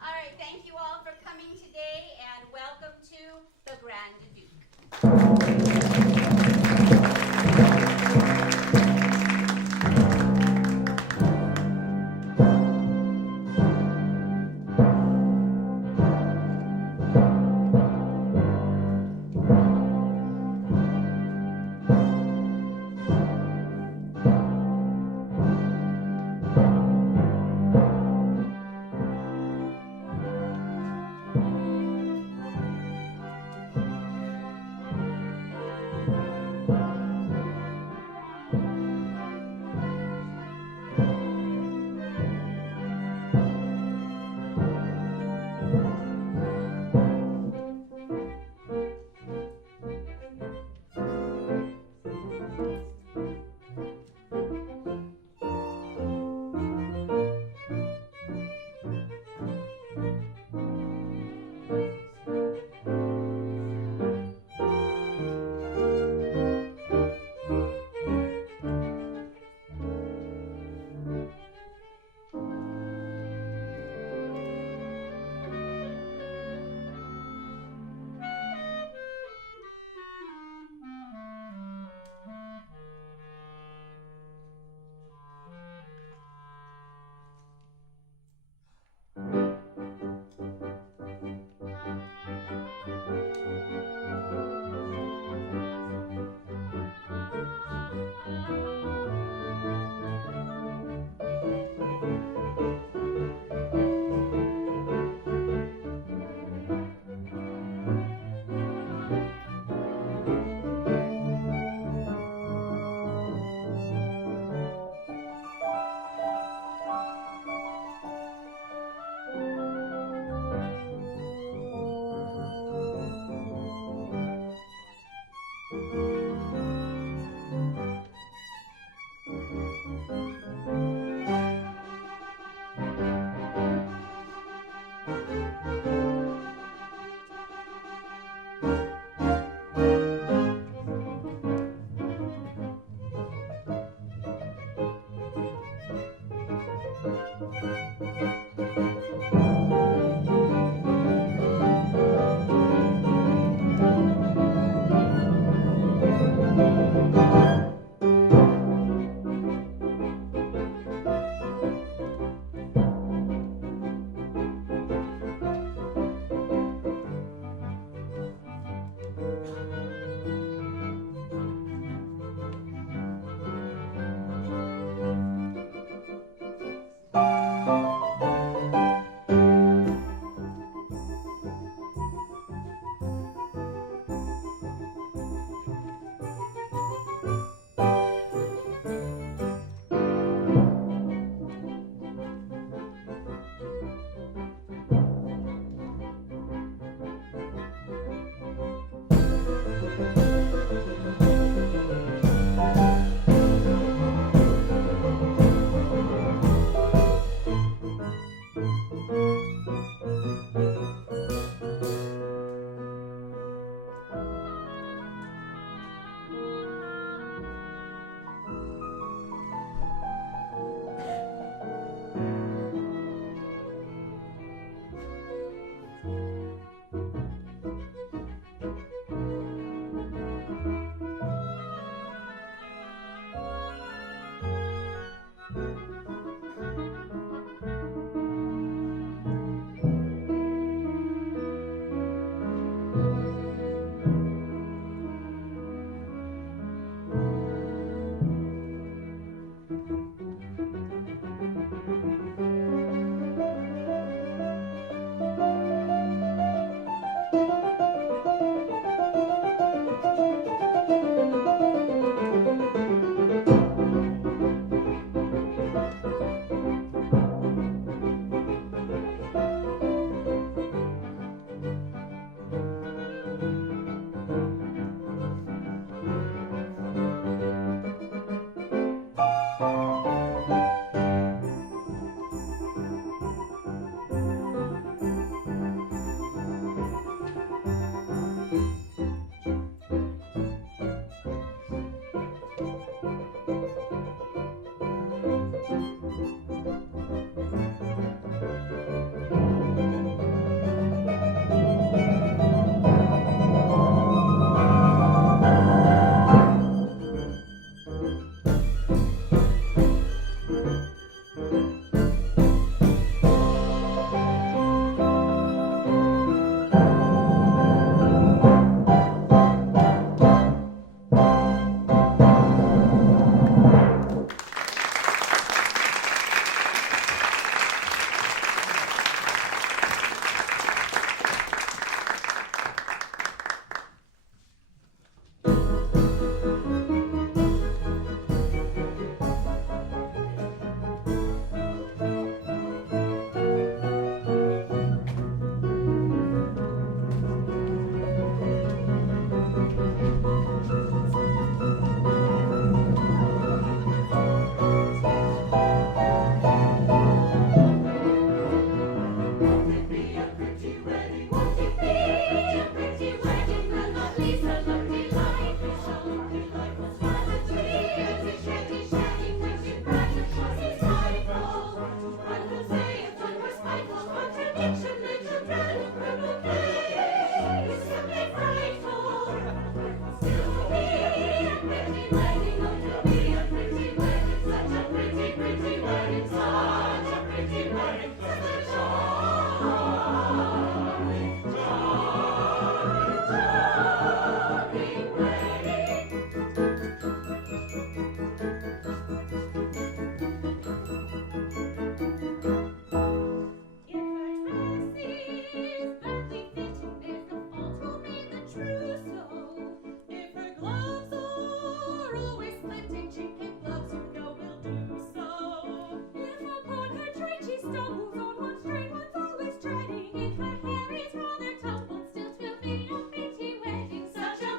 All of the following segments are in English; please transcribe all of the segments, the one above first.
All right, thank you all for coming today, and welcome to the Grand Duke.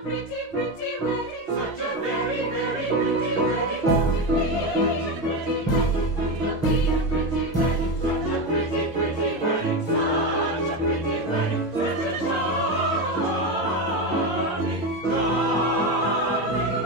pretty, pretty wedding. Such a very, very pretty wedding. Won't it be a pretty wedding? Will it be a pretty wedding? Such a pretty, pretty wedding. Such a pretty wedding. Such a charming, charming,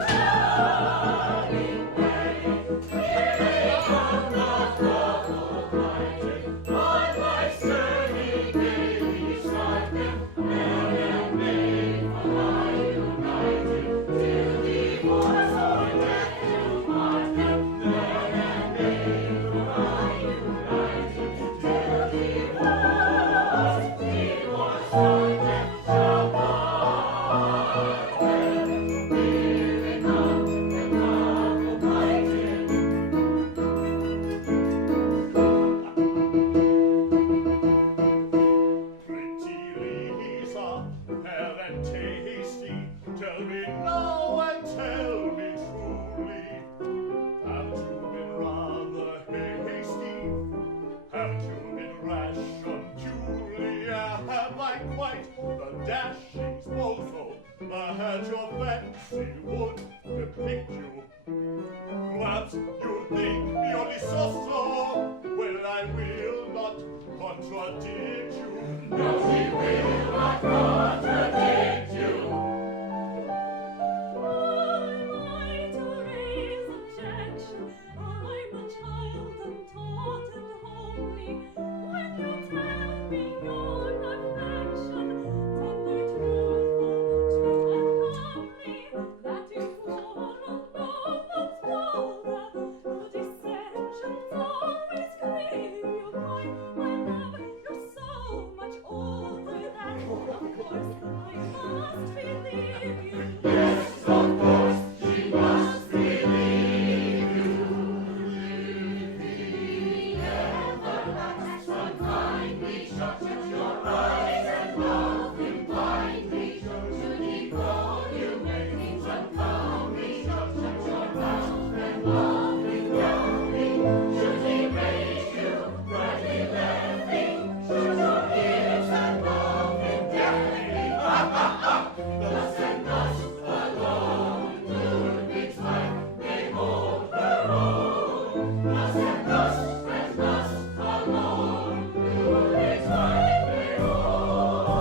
charming wedding. Here they come, the couple brighten. On my sturdy baby start them. Man and maid for aye united. Till divorce or death do part them. Man and maid for aye united. Till divorce, divorce or death shall part them. Here they come, the couple brighten. Pretty Lisa, fair and tasty, tell me now and tell me truly, haven't you been rather hasty? Haven't you been rash unduly? Have I quite the dashing sposo that your fancy would depict you? Perhaps you think me only so, well, I will not contradict you. No, he will not contradict you. Why to raise objection? I'm a child untaught and homely. When you tell me your affection, tender, truthful, true and comely, that you quarrel no one's bolder, no dissensions always grieve you. Why, my love, you're so much older that, of course, I must believe you. Yes, of course, she must believe you. Everlasting unkindly shut your eyes and love him blindly. Should he call you things uncomely, shut your mouth and love him roundly. Should he raise you brightly lefty, shut your ears and love him deafly. Thus and thus alone, Ludwig's wife may hold her own. Thus and thus alone, Ludwig's wife may hold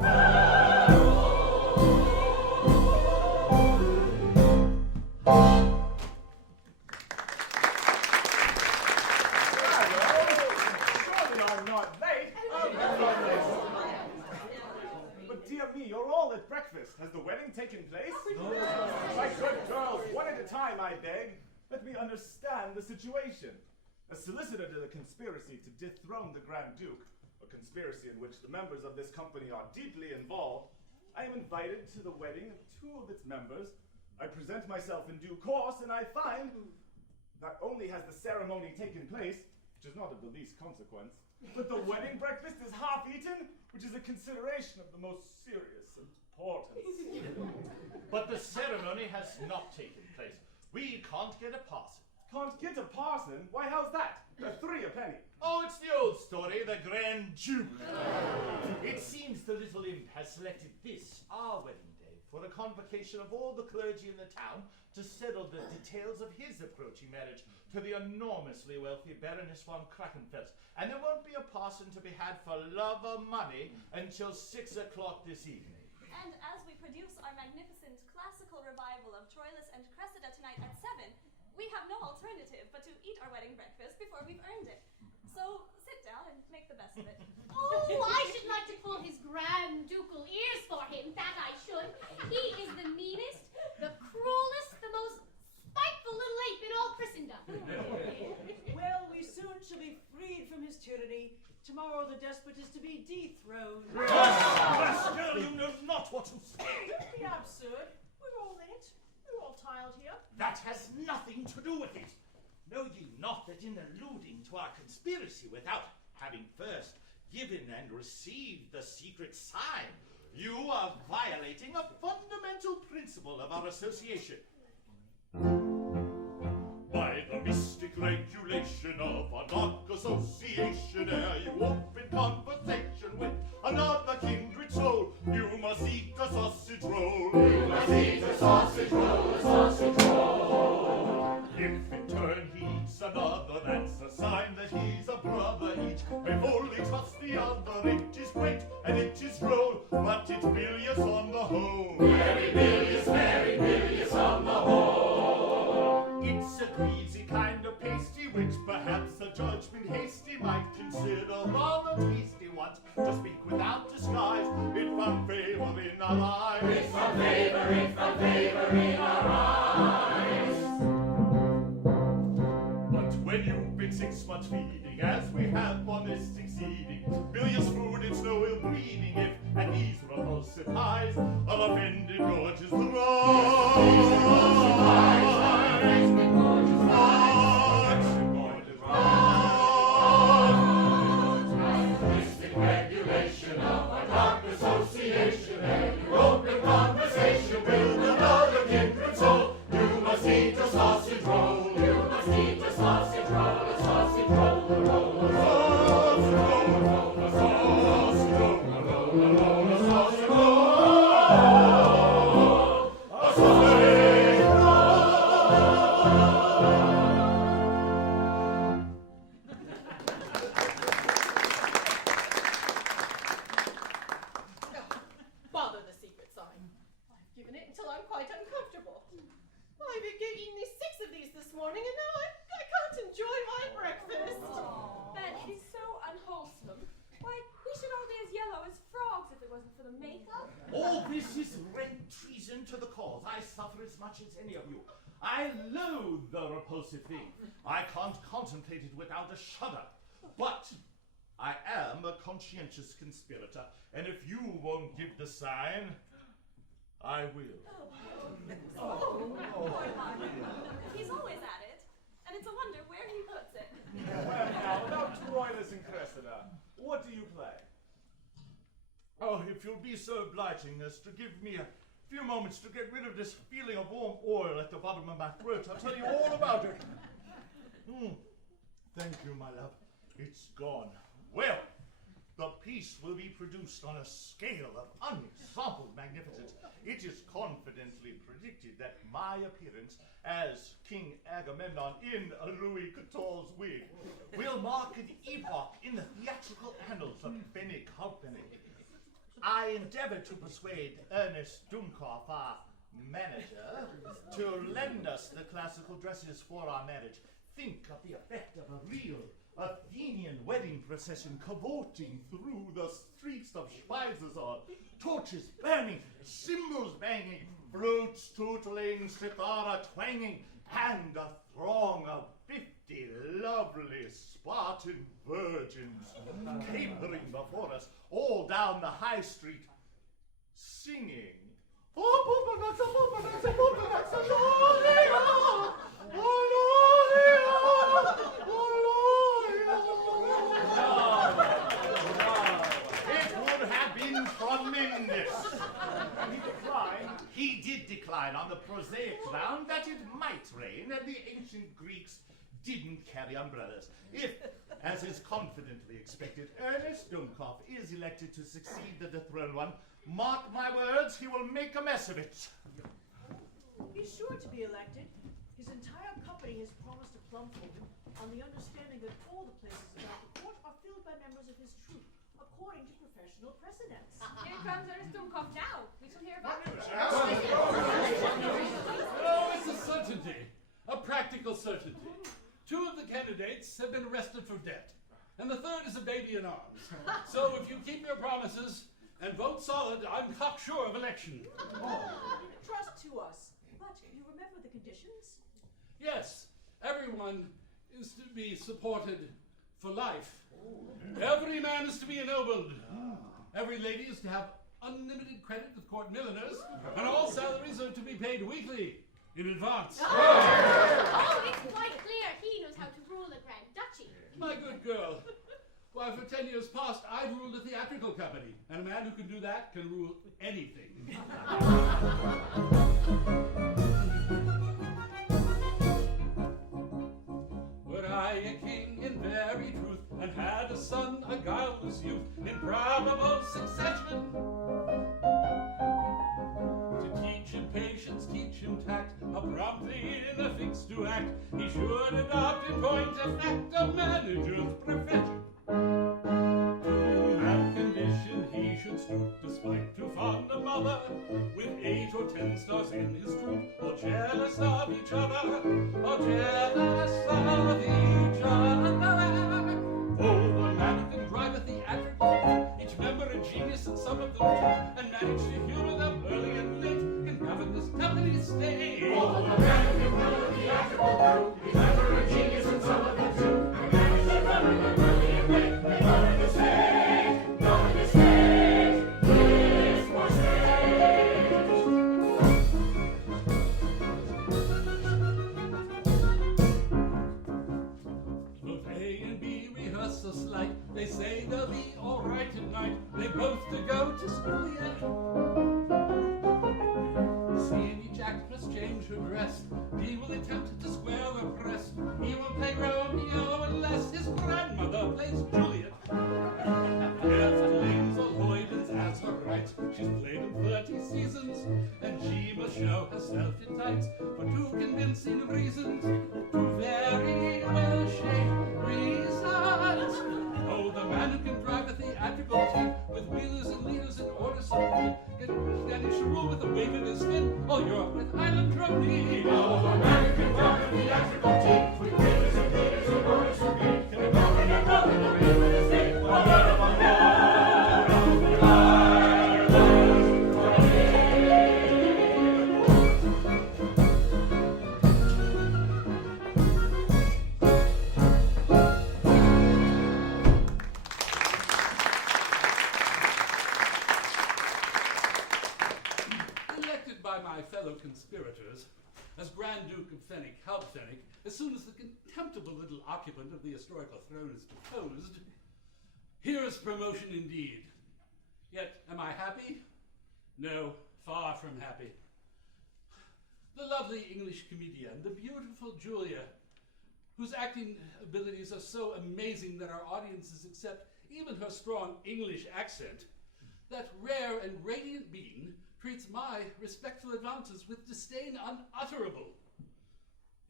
her Surely I'm not late. But dear me, you're all at breakfast. Has the wedding taken place? My good girls, one at a time, I beg. Let me understand the situation. As solicitor to the conspiracy to dethrone the Grand Duke, a conspiracy in which the members of this company are deeply involved, I am invited to the wedding of two of its members. I present myself in due course, and I find not only has the ceremony taken place, which is not of the least consequence, but the wedding breakfast is half eaten, which is a consideration of the most serious importance. But the ceremony has not taken place. We can't get a parson. Can't get a parson? Why, how's that? They're 3 a penny. Oh, it's the old story, the Grand Duke. It seems the little imp has selected this, our wedding day, for a convocation of all the clergy in the town to settle the details of his approaching marriage to the enormously wealthy Baroness von Krakenfels. And there won't be a parson to be had for love or money until 6 o'clock this evening. And as we produce our magnificent classical revival of Troilus and Cressida tonight at 7, we have no alternative but to eat our wedding breakfast before we've earned it. So sit down and make the best of it. Oh, I should like to pull his grand ducal ears for him, that I should. He is the meanest, the cruelest, the most spiteful little ape in all Christendom. Well, we soon shall be freed from his tyranny. Tomorrow the despot is to be dethroned. Bless girl, you know not what you say. Don't be absurd. We're all in it. We're all tiled here. That has nothing to do with it. Know ye not that in alluding to our conspiracy without having first given and received the secret sign, you are violating a fundamental principle of our association. By the mystic regulation of our non-association, ere you open conversation with another kindred soul, you must eat a sausage roll. This is rank treason to the cause. I suffer as much as any of you. I loathe the repulsive thing. I can't contemplate it without a shudder. But I am a conscientious conspirator, and if you won't give the sign, I will. Poor Harvey. He's always at it, and it's a wonder where he puts it. Well, now, without Troilus and Cressida, what do you play? Oh, if you'll be so obliging as to give me a few moments to get rid of this feeling of warm oil at the bottom of my throat, I'll tell you all about it. Thank you, my love. It's gone. Well, the piece will be produced on a scale of unexampled magnificence. It is confidently predicted that my appearance as King Agamemnon in a Louis XIV's wig will mark an epoch in the theatrical annals of penny company. I endeavored to persuade Ernest Dunkoff, our manager, to lend us the classical dresses for our marriage. Think of the effect of a real Athenian wedding procession cavorting through the streets of Speisesaal, torches burning, cymbals banging, flutes tootling, cithara twanging, and a throng of 50 lovely Spartan virgins capering before us all down the high street, singing. It would have been tremendous. And he declined. He did decline on the prosaic ground that it might rain, and the ancient Greeks didn't carry umbrellas. If, as is confidently expected, Ernest Dunkoff is elected to succeed the dethroned one, mark my words, he will make a mess of it. He's sure to be elected. His entire company has promised a plum for him on the understanding that all the places about the court are filled by members of his troupe, according to professional precedents. Here comes Ernest Dunkoff now. We shall hear about it. Oh, it's a certainty. A practical certainty. 2 of the candidates have been arrested for debt, and the 3rd is a baby in arms. So if you keep your promises and vote solid, I'm cocksure of election. Trust to us. But you remember the conditions? Yes, everyone is to be supported for life. Every man is to be ennobled. Every lady is to have unlimited credit with court milliners, and all salaries are to be paid weekly in advance. Oh, it's quite clear he knows how to rule a grand duchy. My good girl. Why, for 10 years past, I've ruled a theatrical company, and a man who can do that can rule anything. Were I a king in very truth, and had a son, a guileless youth, in probable succession, to teach him patience, teach him tact, a promptly in a fix to act, he should adopt in point of fact a manager's profession. To that condition he should stoop, despite too fond a mother, with 8 or 10 stars in his troop, all jealous of each other, all jealous of each other. Oh, the man who can drive a theatrical, each member a genius and some of them too, and manage to humor them early and late, can govern this company state. Oh, the man who can run a theatrical group, each member a genius and some of them too, and manage to govern them early and late, and govern the state, govern the state, yes, more state. Both A and B rehearse a slight. They say they'll be all right at night. They both to go to school yet. C in each act must change her dress. D will attempt to square the press. E will play Romeo unless his grandmother plays Juliet. F claims all Hoydens as her rights. She's played in 30 seasons, and she must show herself in tights for 2 convincing reasons, 2 very well-shaped reasons. Oh, the man who can drive a theatrical team with wheelers and leaders in order so neat, and he should rule with a wave of his fin all Europe with Highland Droney. Oh, the man who can drive a theatrical team with wheelers and leaders in order so neat, can govern the wave of his fin all Europe. conspirators, as Grand Duke of Fenwick, Count Fenwick, as soon as the contemptible little occupant of the historical throne is deposed. Here is promotion indeed. Yet, am I happy? No, far from happy. The lovely English comedian, the beautiful Julia, whose acting abilities are so amazing that our audiences accept even her strong English accent, that rare and radiant being treats my respectful advances with disdain unutterable.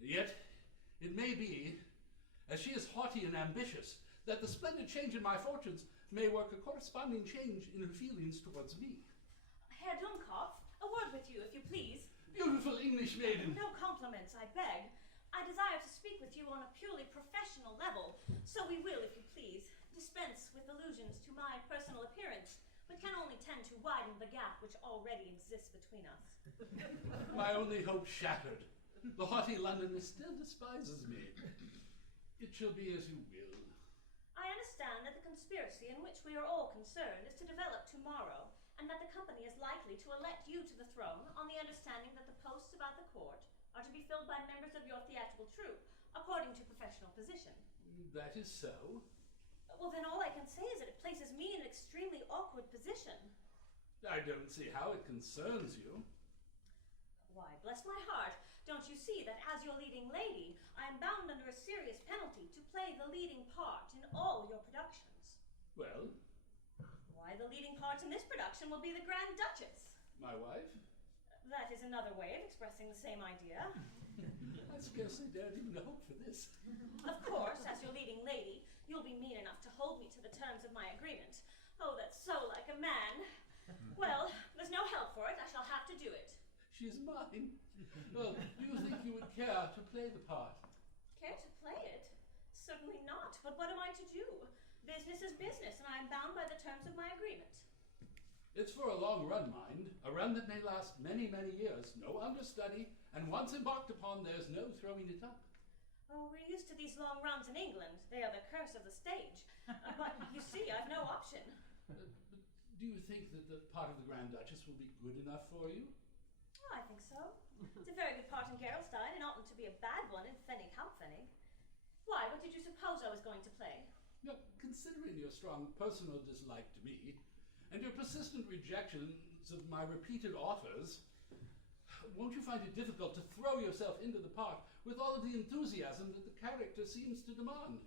Yet, it may be, as she is haughty and ambitious, that the splendid change in my fortunes may work a corresponding change in her feelings towards me. Herr Dummkopf, a word with you, if you please. Beautiful English maiden. No compliments, I beg. I desire to speak with you on a purely professional level, so we will, if you please, dispense with allusions to my personal appearance, but can only tend to widen the gap which already exists between us. My only hope shattered. The haughty Londoness still despises me. It shall be as you will. I understand that the conspiracy in which we are all concerned is to develop tomorrow, and that the company is likely to elect you to the throne on the understanding that the posts about the court are to be filled by members of your theatrical troupe, according to professional position. That is so. Well, then all I can say is that it places me in an extremely awkward position. I don't see how it concerns you. Why, bless my heart, don't you see that as your leading lady, I am bound under a serious penalty to play the leading part in all your productions? Well? Why, the leading part in this production will be the Grand Duchess. My wife? That is another way of expressing the same idea. I scarcely dared even to hope for this. Of course, as your leading lady, you'll be mean enough to hold me to the terms of my agreement. Oh, that's so like a man. Well, there's no help for it. I shall have to do it. She is mine. Well, do you think you would care to play the part? Care to play it? Certainly not. But what am I to do? Business is business, and I am bound by the terms of my agreement. It's for a long run, mind. A run that may last many, many years. No understudy, and once embarked upon, there's no throwing it up. Oh, we're used to these long runs in England. They are the curse of the stage. But you see, I've no option. But do you think that the part of the Grand Duchess will be good enough for you? Oh, I think so. It's a very good part in Gerolstein, and oughtn't to be a bad one in Fenwick Hauptfennig. Why, what did you suppose I was going to play? Now, considering your strong personal dislike to me, and your persistent rejections of my repeated offers, won't you find it difficult to throw yourself into the part with all of the enthusiasm that the character seems to demand?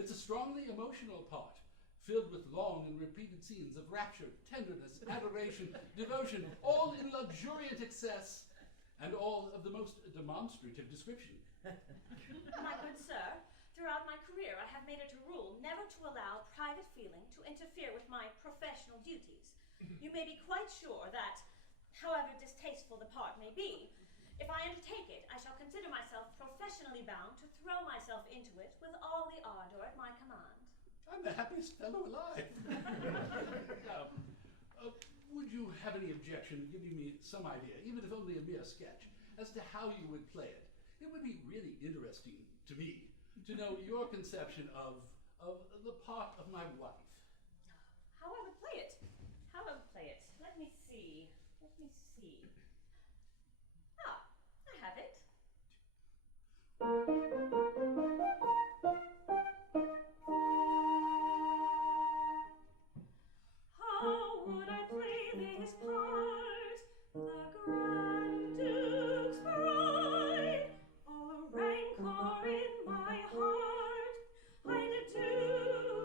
It's a strongly emotional part, filled with long and repeated scenes of rapture, tenderness, adoration, devotion, all in luxuriant excess, and all of the most demonstrative description. My good sir, throughout my career I have made it a rule never to allow private feeling to interfere with my professional duties. You may be quite sure that, however distasteful the part may be, if I undertake it, I shall consider myself professionally bound to throw myself into it with all the ardor at my command. I'm the happiest fellow alive. Now, would you have any objection giving me some idea, even if only a mere sketch, as to how you would play it? It would be really interesting to me to know your conception of the part of my wife. How I would play it? How I would play it? Let me see. Ah, I have it. How would I play this part? The Grand Duke's bride. All a rancor in my heart. Hide it to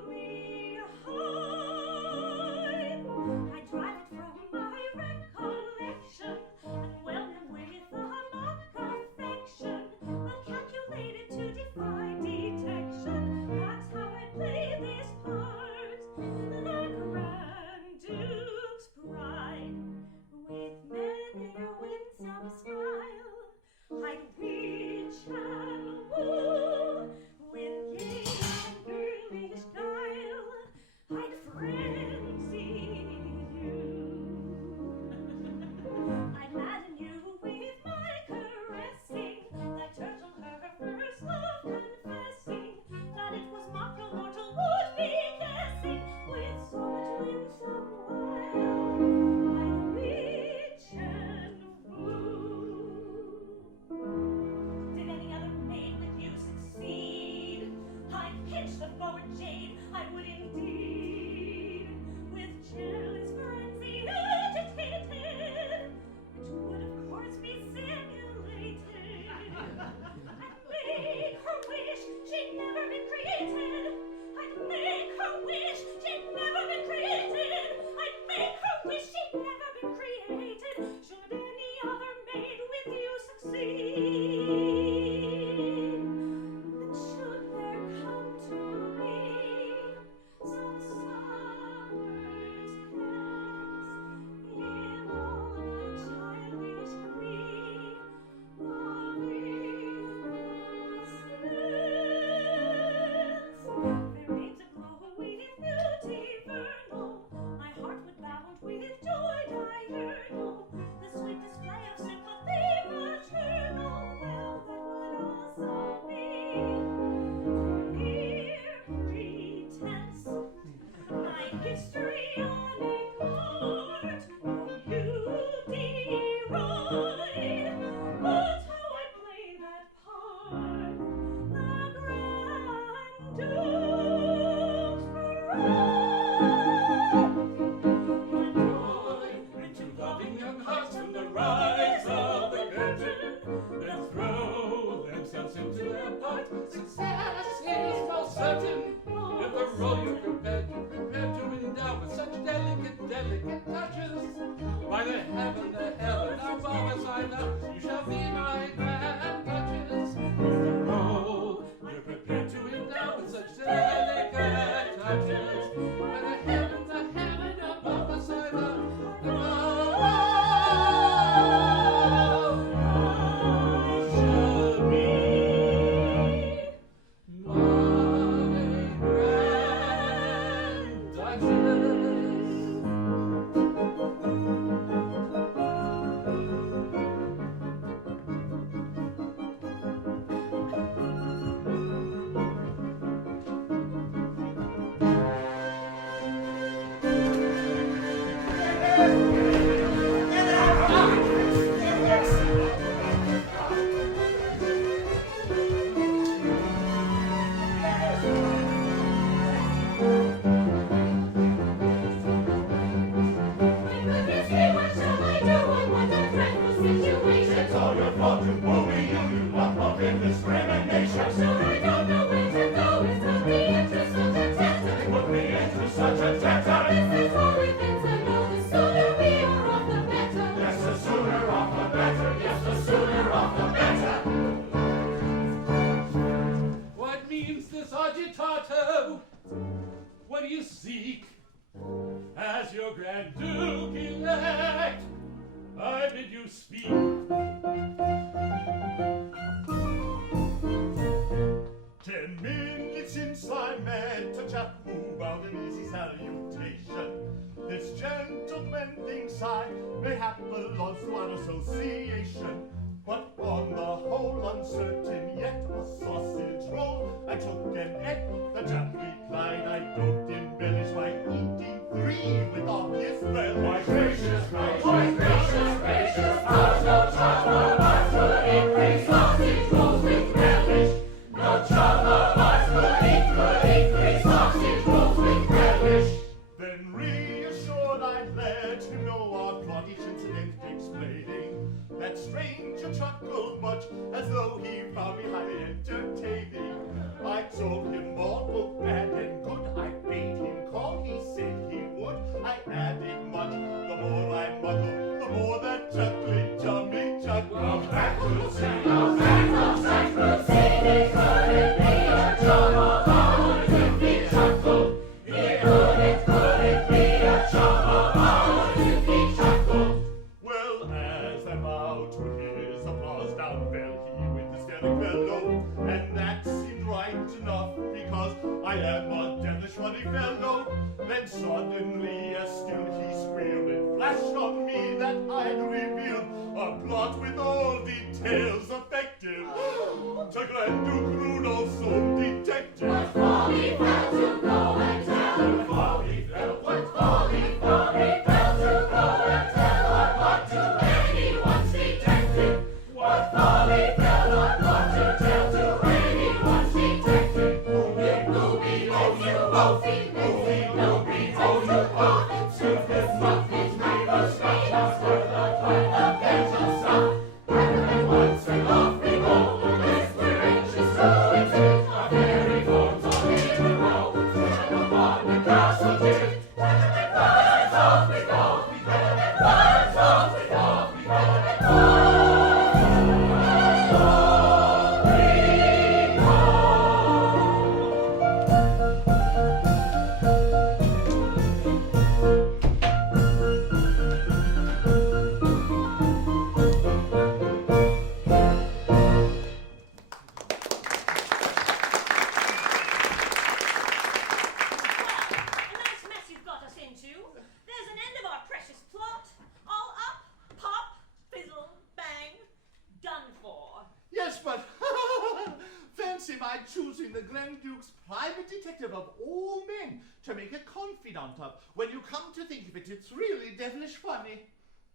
me, hide. I drive it from my recollection and whelm him with a mock affection, well calculated to heaven above us either. You shall be my grand duchess. With the role you're prepared to endow with such delicate touches. By the heaven above us either. What means this agitato? What do you seek? As your Grand Duke elect, I bid you speak. 10 minutes since I met a chap who bowed an easy salutation. This gentleman thinks I mayhap belongs to an association, but on the whole uncertain, yet a sausage roll I took an egg. The chap replied, I don't embellish by eating 3 with obvious relish. Why gracious, how's no trouble but could increase sausage rolls with relish? No trouble but could increase sausage rolls with relish. Then reassured I'd let him know our plottish incident explaining. That stranger chuckled much as though he found me highly entertaining. I told him all both bad and good. I bade him call, he said he would. I added much, the more I muddled, the more that chuckling tummy chuckled. Well, that could say, that could say, it couldn't be a trouble, if he chuckled. It couldn't be a trouble, if he chuckled. Well, as I bowed to his applause, down fell he with hysteric bellow, and that seemed right enough, because I am a devilish funny fellow. Then suddenly, as still he squealed, it flashed on me that I'd revealed a plot with all details effective. To Grand Duke Rudolph's own detective. What folly fell to go and tell? What folly fell to go and tell? What to anyone's detective? What folly fell on what to tell to anyone's detective? Movie, oh you both, movie, oh you both. Stupid muffins, rainbow screens, for the bench stuff. Pack them at once and off we go. This we're anxious to exhibit a very forms on in a row. Set upon the castle tip. Off we go. Off we go. Off we go. Choosing the Grand Duke's private detective of all men to make a confidant of. When you come to think of it, it's really devilish funny.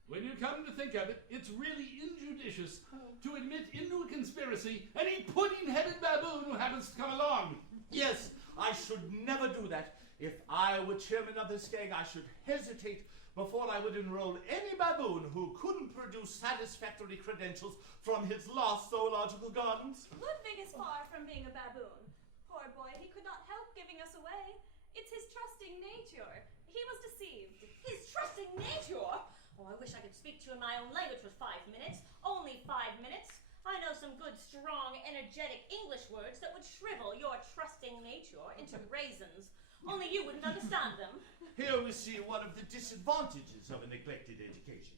When you come to think of it, it's really injudicious to admit into a conspiracy any pudding-headed baboon who happens to come along. Yes, I should never do that. If I were chairman of this gang, I should hesitate before I would enroll any baboon who couldn't produce satisfactory credentials from his lost zoological gardens. Ludwig is far from being a baboon. Poor boy, he could not help giving us away. It's his trusting nature. He was deceived. His trusting nature? Oh, I wish I could speak speak to you in my own language for 5 minutes. Only 5 minutes. I know some good, strong, energetic English words that would shrivel your trusting nature into raisins. Only you wouldn't understand them. Here we see one of the disadvantages of a neglected education.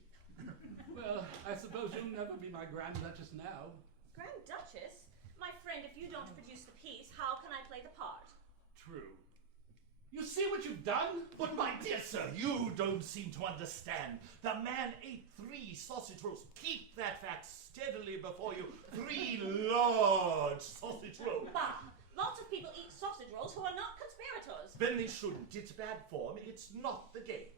Well, I suppose you'll never be my Grand Duchess now. Grand Duchess? My friend, if you don't produce the piece, how can I play the part? True. You see what you've done? But my dear sir, you don't seem to understand. The man ate 3 sausage rolls. Keep that fact steadily before you. 3 large sausage rolls. Bah! Lots of people eat sausage rolls who are not conspirators. Then they shouldn't. It's bad form. It's not the game.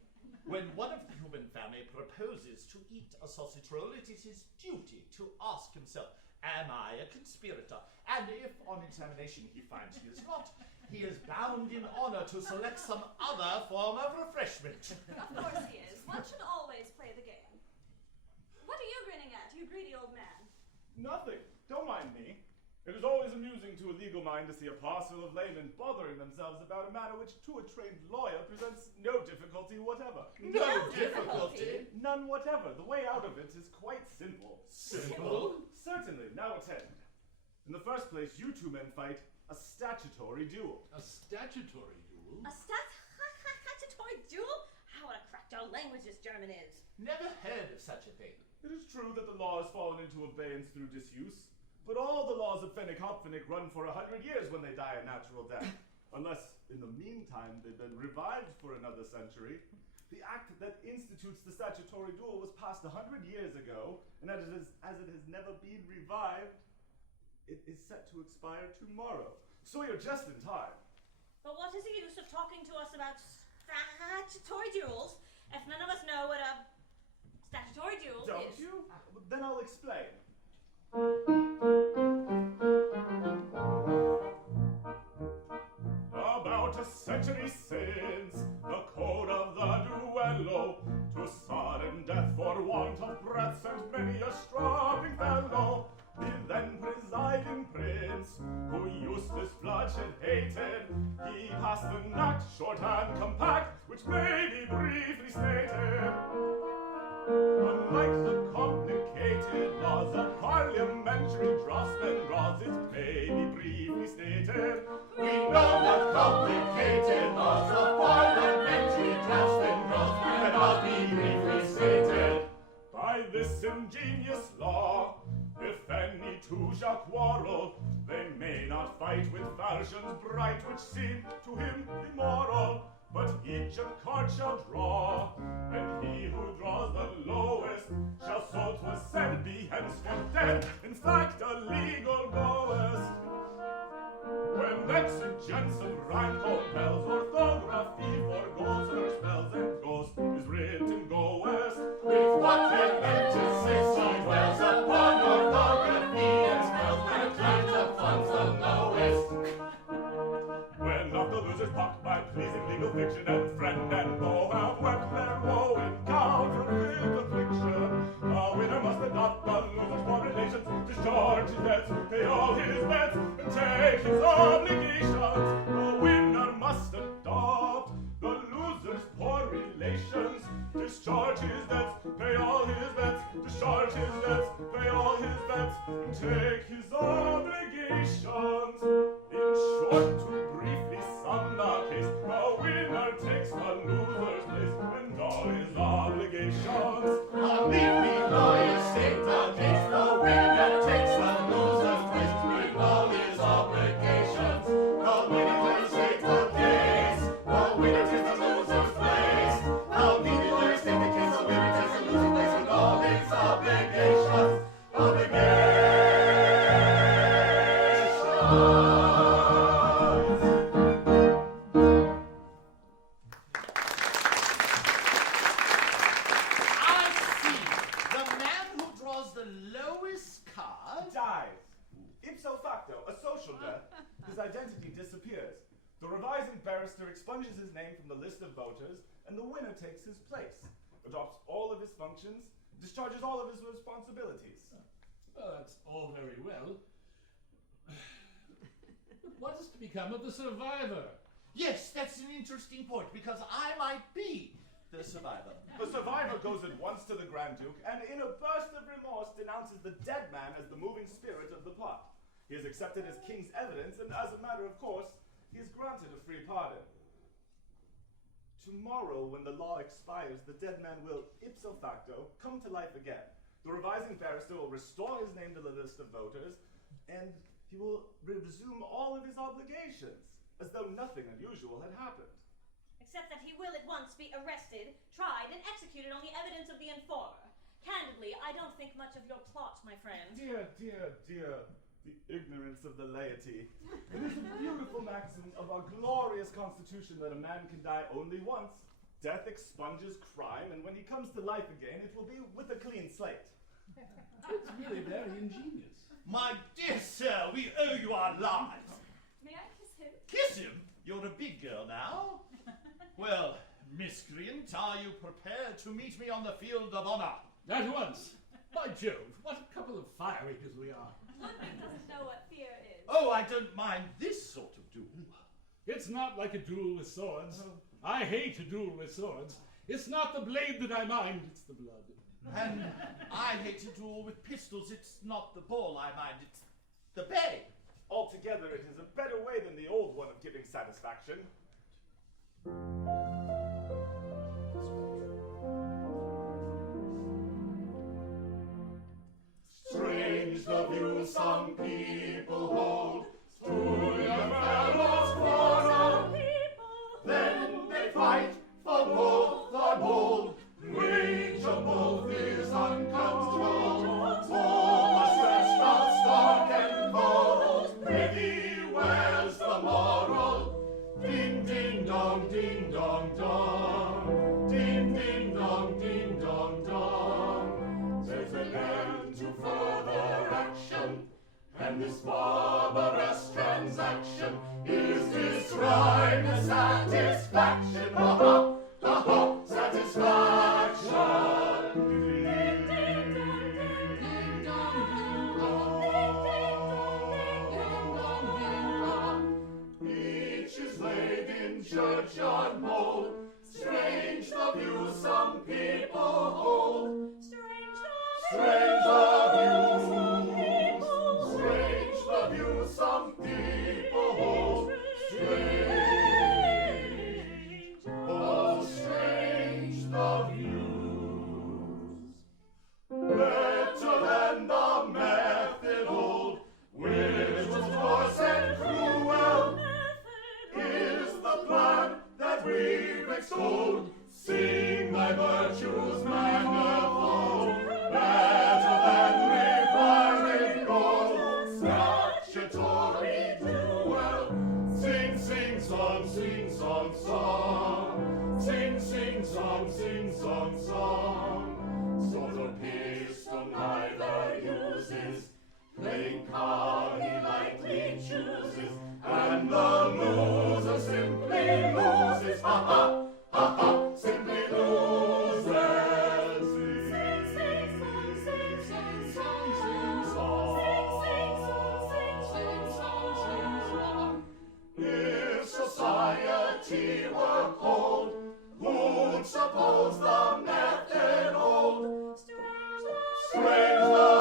When one of the human family proposes to eat a sausage roll, it is his duty to ask himself, am I a conspirator? And if on examination he finds he is not, he is bound in honor to select some other form of refreshment. Of course he is. One should always play the game. What are you grinning at, you greedy old man? Nothing. Don't mind me. It is always amusing to a legal mind to see a parcel of laymen bothering themselves about a matter which to a trained lawyer presents no difficulty whatever. No difficulty? None whatever. The way out of it is quite simple. Simple? Certainly. Now attend. In the first place, you 2 men fight a statutory duel. A statutory duel? A statutory duel? How a cracked our language this German is. Never heard of such a thing. It is true that the law has fallen into abeyance through disuse, but all the laws of Fenwick Hopfenwick run for 100 years when they die a natural death. Unless, in the meantime, they've been revived for another century. The act that institutes the statutory duel was passed 100 years ago, and as it has never been revived, it is set to expire tomorrow. So you're just in time. But what is the use of talking to us about statutory duels if none of us know what a statutory duel Don't is? you? Then I'll explain. About a century since, the code of the duello, to sudden death for want of breath sent many a struggling fellow. The then presiding prince, who Eustace bloodshed hated, he passed an act short and compact, which may be briefly stated. Unlike the complicated laws of parliamentary drafts and draws, it may be briefly stated. We know the complicated laws of parliamentary drafts and draws cannot be briefly stated. By this ingenious law, if any two shall quarrel, they may not fight with falchions bright, which seem to him immoral, but each a card shall draw, and he who draws the lowest shall so 'twas said be henceforth dead, in fact a legal goest. When exigence of rhyme compels, orthography forgoes her spells, and ghost is written goest. With what they meant to say so dwells upon orthography and spells, and times of funds the lowest. When of the losers pocked by pleasing legal fiction, and friend and foe have wept their woe in counterfeit affliction, a winner must adopt the loser's poor relations, discharge his debts, pay all his bets, and take his obligations. The winner must adopt the loser's poor relations, discharge his debts, pay all his bets, discharge his debts, pay all his bets, and take his obligations. In short, to briefly sum the case, the winner takes the loser's place and all his obligations. A neatly lawyer state the case, the winner takes the loser's place with all his obligations. The winner takes the case, the winner takes the loser's place. A neatly lawyer state the case, the winner takes the loser's place with all his obligations. Ipso facto, a social death, his identity disappears. The revising barrister expunges his name from the list of voters, and the winner takes his place, adopts all of his functions, discharges all of his responsibilities. Well, that's all very well. But what is to become of the survivor? Yes, that's an interesting point, because I might be the survivor. The survivor goes at once to the Grand Duke and in a burst of remorse denounces the dead man as the moving spirit of the plot. He is accepted as king's evidence, and as a matter of course, he is granted a free pardon. Tomorrow, when the law expires, the dead man will, ipso facto, come to life again. The revising barrister will restore his name to the list of voters, and he will resume all of his obligations, as though nothing unusual had happened. Except that he will at once be arrested, tried, and executed on the evidence of the informer. Candidly, I don't think much of your plot, my friend. Dear, dear, dear, the ignorance of the laity. It is a beautiful maxim of our glorious Constitution that a man can die only once. Death expunges crime, and when he comes to life again, it will be with a clean slate. It's really very ingenious. My dear sir, we owe you our lives. May I kiss him? Kiss him? You're a big girl now. Well, miscreant, are you prepared to meet me on the field of honor? At once. By Jove, what a couple of fire eaters we are. Ludwig doesn't know what fear is. Oh, I don't mind this sort of duel. It's not like a duel with swords. I hate a duel with swords. It's not the blade that I mind, it's the blood. And I hate to duel with pistols. It's not the ball I mind, it's the bay. Altogether, it is a better way than the old one of giving satisfaction. Strange the view some people hold, to your fellows quarrel, then they fight, for both are bold, rage of both is uncontrolled, for the stress of stark and cold, prithee where's the moral? Ding ding dong, ding dong dong, ding ding dong, ding dong dong. There's an end to further action, and this barbarous transaction is described as satisfaction. Ha ha, ha ha, satisfaction. Ding ding dong, ding dong, ding dong, ding dong. Each is laid in churchyard mold. Strange the view some people hold. Strange the view. Strange the view some people hold. Strange, oh strange the views. Better than the method old, which was coarse and cruel, is the plan that we've extolled. Sing thy virtues manifold, better than refining gold. Statutory duel, sing, sing, song, sing, song, song, sing, sing, song, sing, song, song. So the pistol neither uses, playing card he lightly chooses, and the loser simply loses. Ha ha, ha ha, simply loses. Sing, sing, song, sing, sing, song, sing, song. Sing, sing, song, sing, sing, song. If society were cold, who'd suppose the method old? Strange the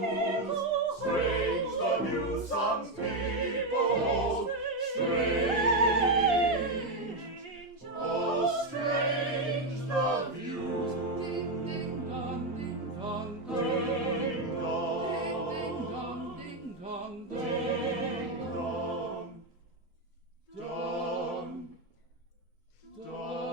view, strange the view some people hold. Strange, oh strange the views. Ding ding dong, ding dong, ding dong, ding dong, ding dong, ding dong, dong, dong.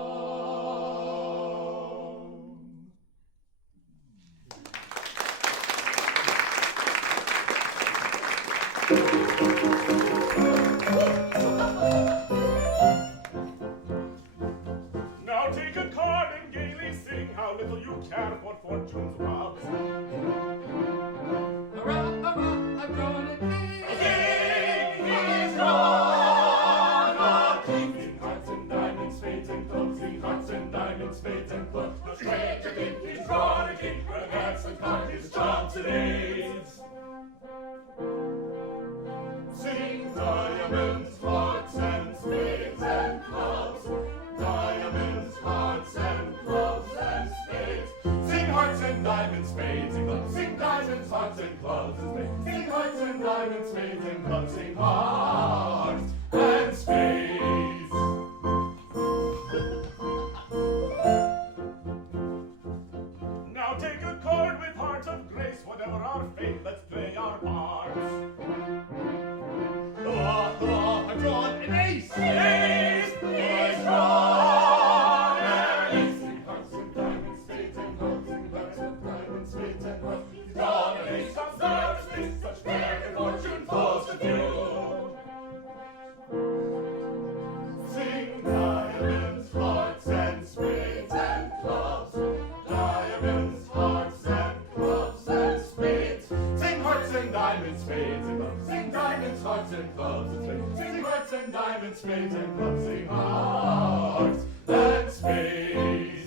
Now take a card and gaily sing how little you care for fortune's rubs. Hurrah, hurrah, I've drawn a king. A king is drawn, a king in hearts and diamonds, spades and clubs, in hearts and diamonds, spades and clubs. The stranger king is drawn a king, her handsome card is Johnson AIDS. Sing diamonds, hearts and spades and clubs, diamonds, hearts hearts and diamonds, spades and clubs, sing hearts and spades.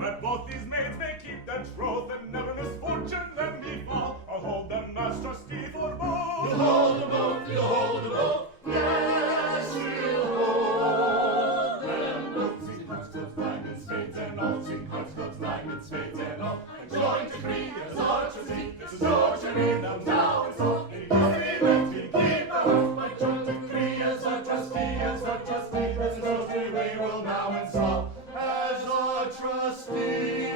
That both these maids may keep their troth, and never misfortune them befall. I'll hold them as trustee for both. You'll hold them both, you'll hold them both. Yes, we'll hold them both. Sing hearts, clubs, diamonds, spades and all. Sing hearts, clubs, diamonds, spades and all. And joint decree as our trustee. This is your tree, now it's all. Any company let me keep the house. My joint decree as our trustee, as our trustee. This is your tree we will now install. As our trustee,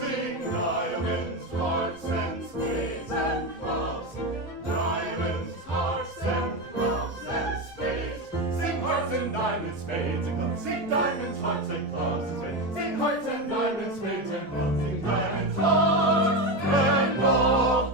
sing diamonds, hearts and spades and clubs. Diamonds, hearts and clubs and spades. Sing hearts and diamonds, spades and clubs. Sing diamonds, hearts and clubs and spades. Sing hearts and diamonds, spades and clubs. Sing diamonds, hearts and clubs.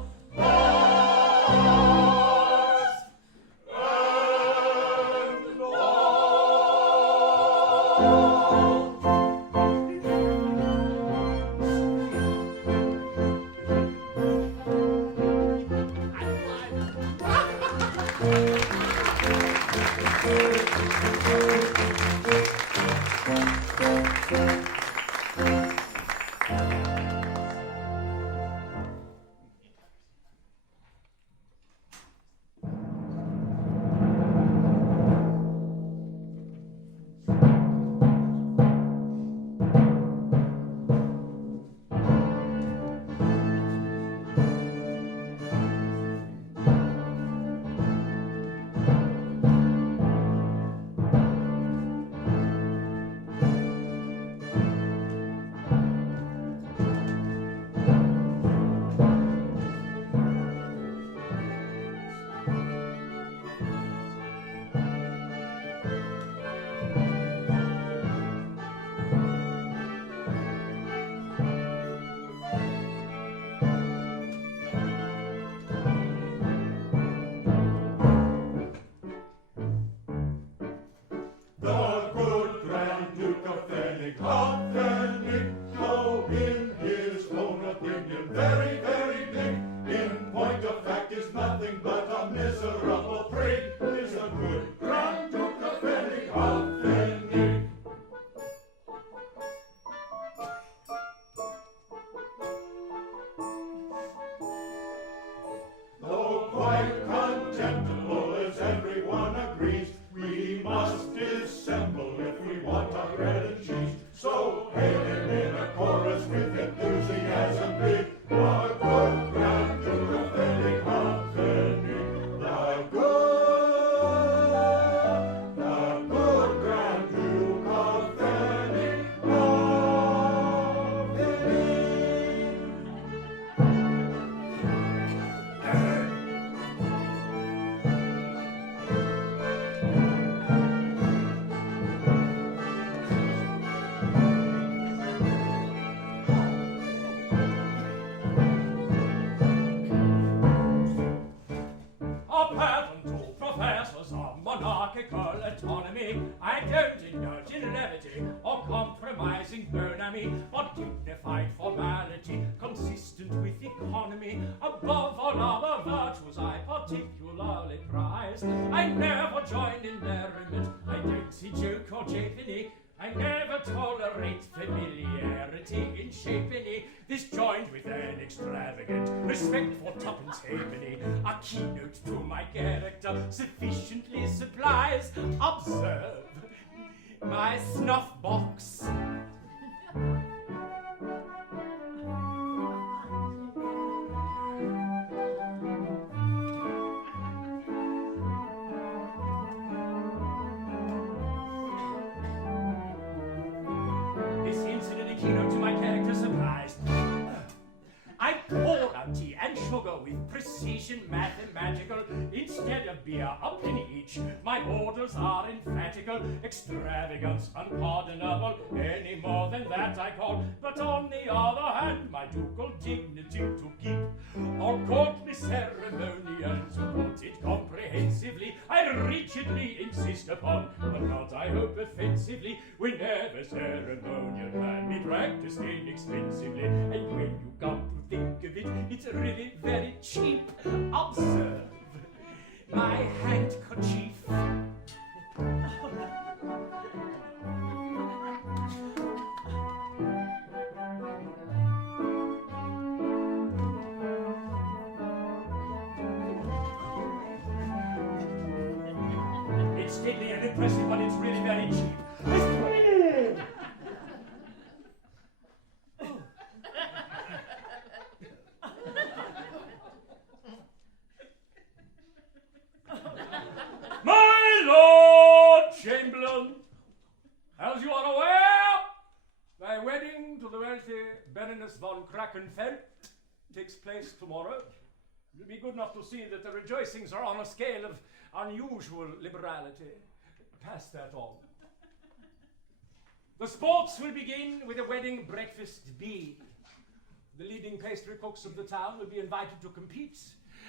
The good Grand Duke of Fenwick, though in his own opinion very, very big, in point of fact is nothing but a miserable prig, is the good Grand Duke of Fenwick of Fenwick. Though quite contemptible, as everyone agrees, we must dissemble if we want our bread and cheese. So hail him in a chorus with enthusiasm big, the good Grand Duke of Fenwick of Fenwick. The good Grand Duke of Fenwick of Fenwick. A patent to professors of monarchical autonomy. I don't indulge in levity or compromising bonhomie, but dignified formality consistent with economy. Above all other virtues I particularly prize. I never join in merriment, I don't see joke or japany. I never tolerate familiarity in shapenny. This joined with an extravagant respect for tuppence halfpenny, a keynote to my character sufficiently supplies. Observe my snuff box. This incident a keynote to my character supplies. I pour out tea and sugar with precision mathematical. Instead of beer, a penny each. My orders are emphatical. Extravagance unpardonable. Any more than that I call. But on the other hand, my ducal dignity to keep. All courtly ceremonial, to put it comprehensively, I rigidly insist upon, but not, I hope, offensively, whenever ceremonial can be practiced inexpensively. And when you come to think of it, it's really very cheap. Observe my handkerchief. It's stately and impressive, but it's really very cheap. My Lord Chamberlain, as you are aware, my wedding to the wealthy Baroness von Krakenfeld takes place tomorrow. You'll be good enough to see that the rejoicings are on a scale of unusual liberality. Pass that on. The sports will begin with a wedding breakfast bee. The leading pastry cooks of the town will be invited to compete,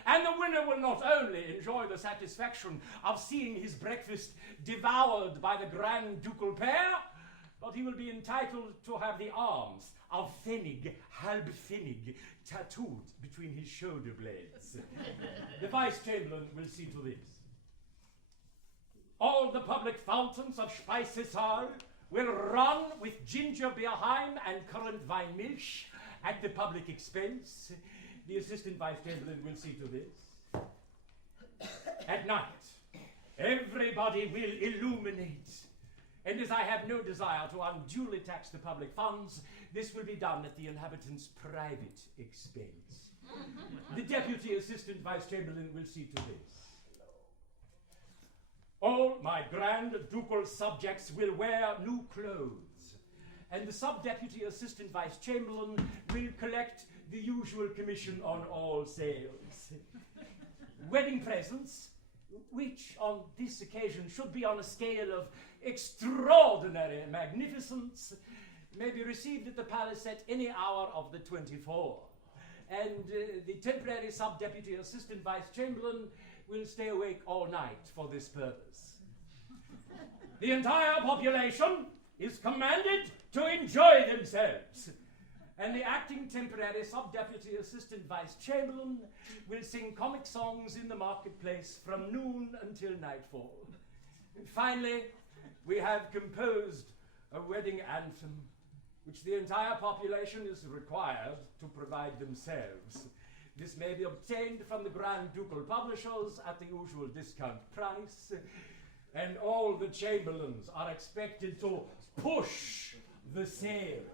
and the winner will not only enjoy the satisfaction of seeing his breakfast devoured by the Grand Ducal pair, but he will be entitled to have the arms of Pfennig, halb Pfennig, tattooed between his shoulder blades. The Vice-Chamberlain will see to this. All the public fountains of Speisesaal will run with ginger Bierheim and currant Weinmilch at the public expense. The Assistant Vice-Chamberlain will see to this. At night, everybody will illuminate. And as I have no desire to unduly tax the public funds, this will be done at the inhabitants' private expense. The Deputy Assistant Vice-Chamberlain will see to this. All my Grand Ducal subjects will wear new clothes, and the Sub-Deputy Assistant Vice-Chamberlain will collect the usual commission on all sales. Wedding presents, which on this occasion should be on a scale of extraordinary magnificence, may be received at the palace at any hour of the 24. And the temporary Sub-Deputy Assistant Vice-Chamberlain will stay awake all night for this purpose. The entire population is commanded to enjoy themselves, and the acting temporary Sub-Deputy Assistant Vice-Chamberlain will sing comic songs in the marketplace from noon until nightfall. And finally, we have composed a wedding anthem which the entire population is required to provide themselves. This may be obtained from the Grand Ducal publishers at the usual discount price, and all the chamberlains are expected to push the sale.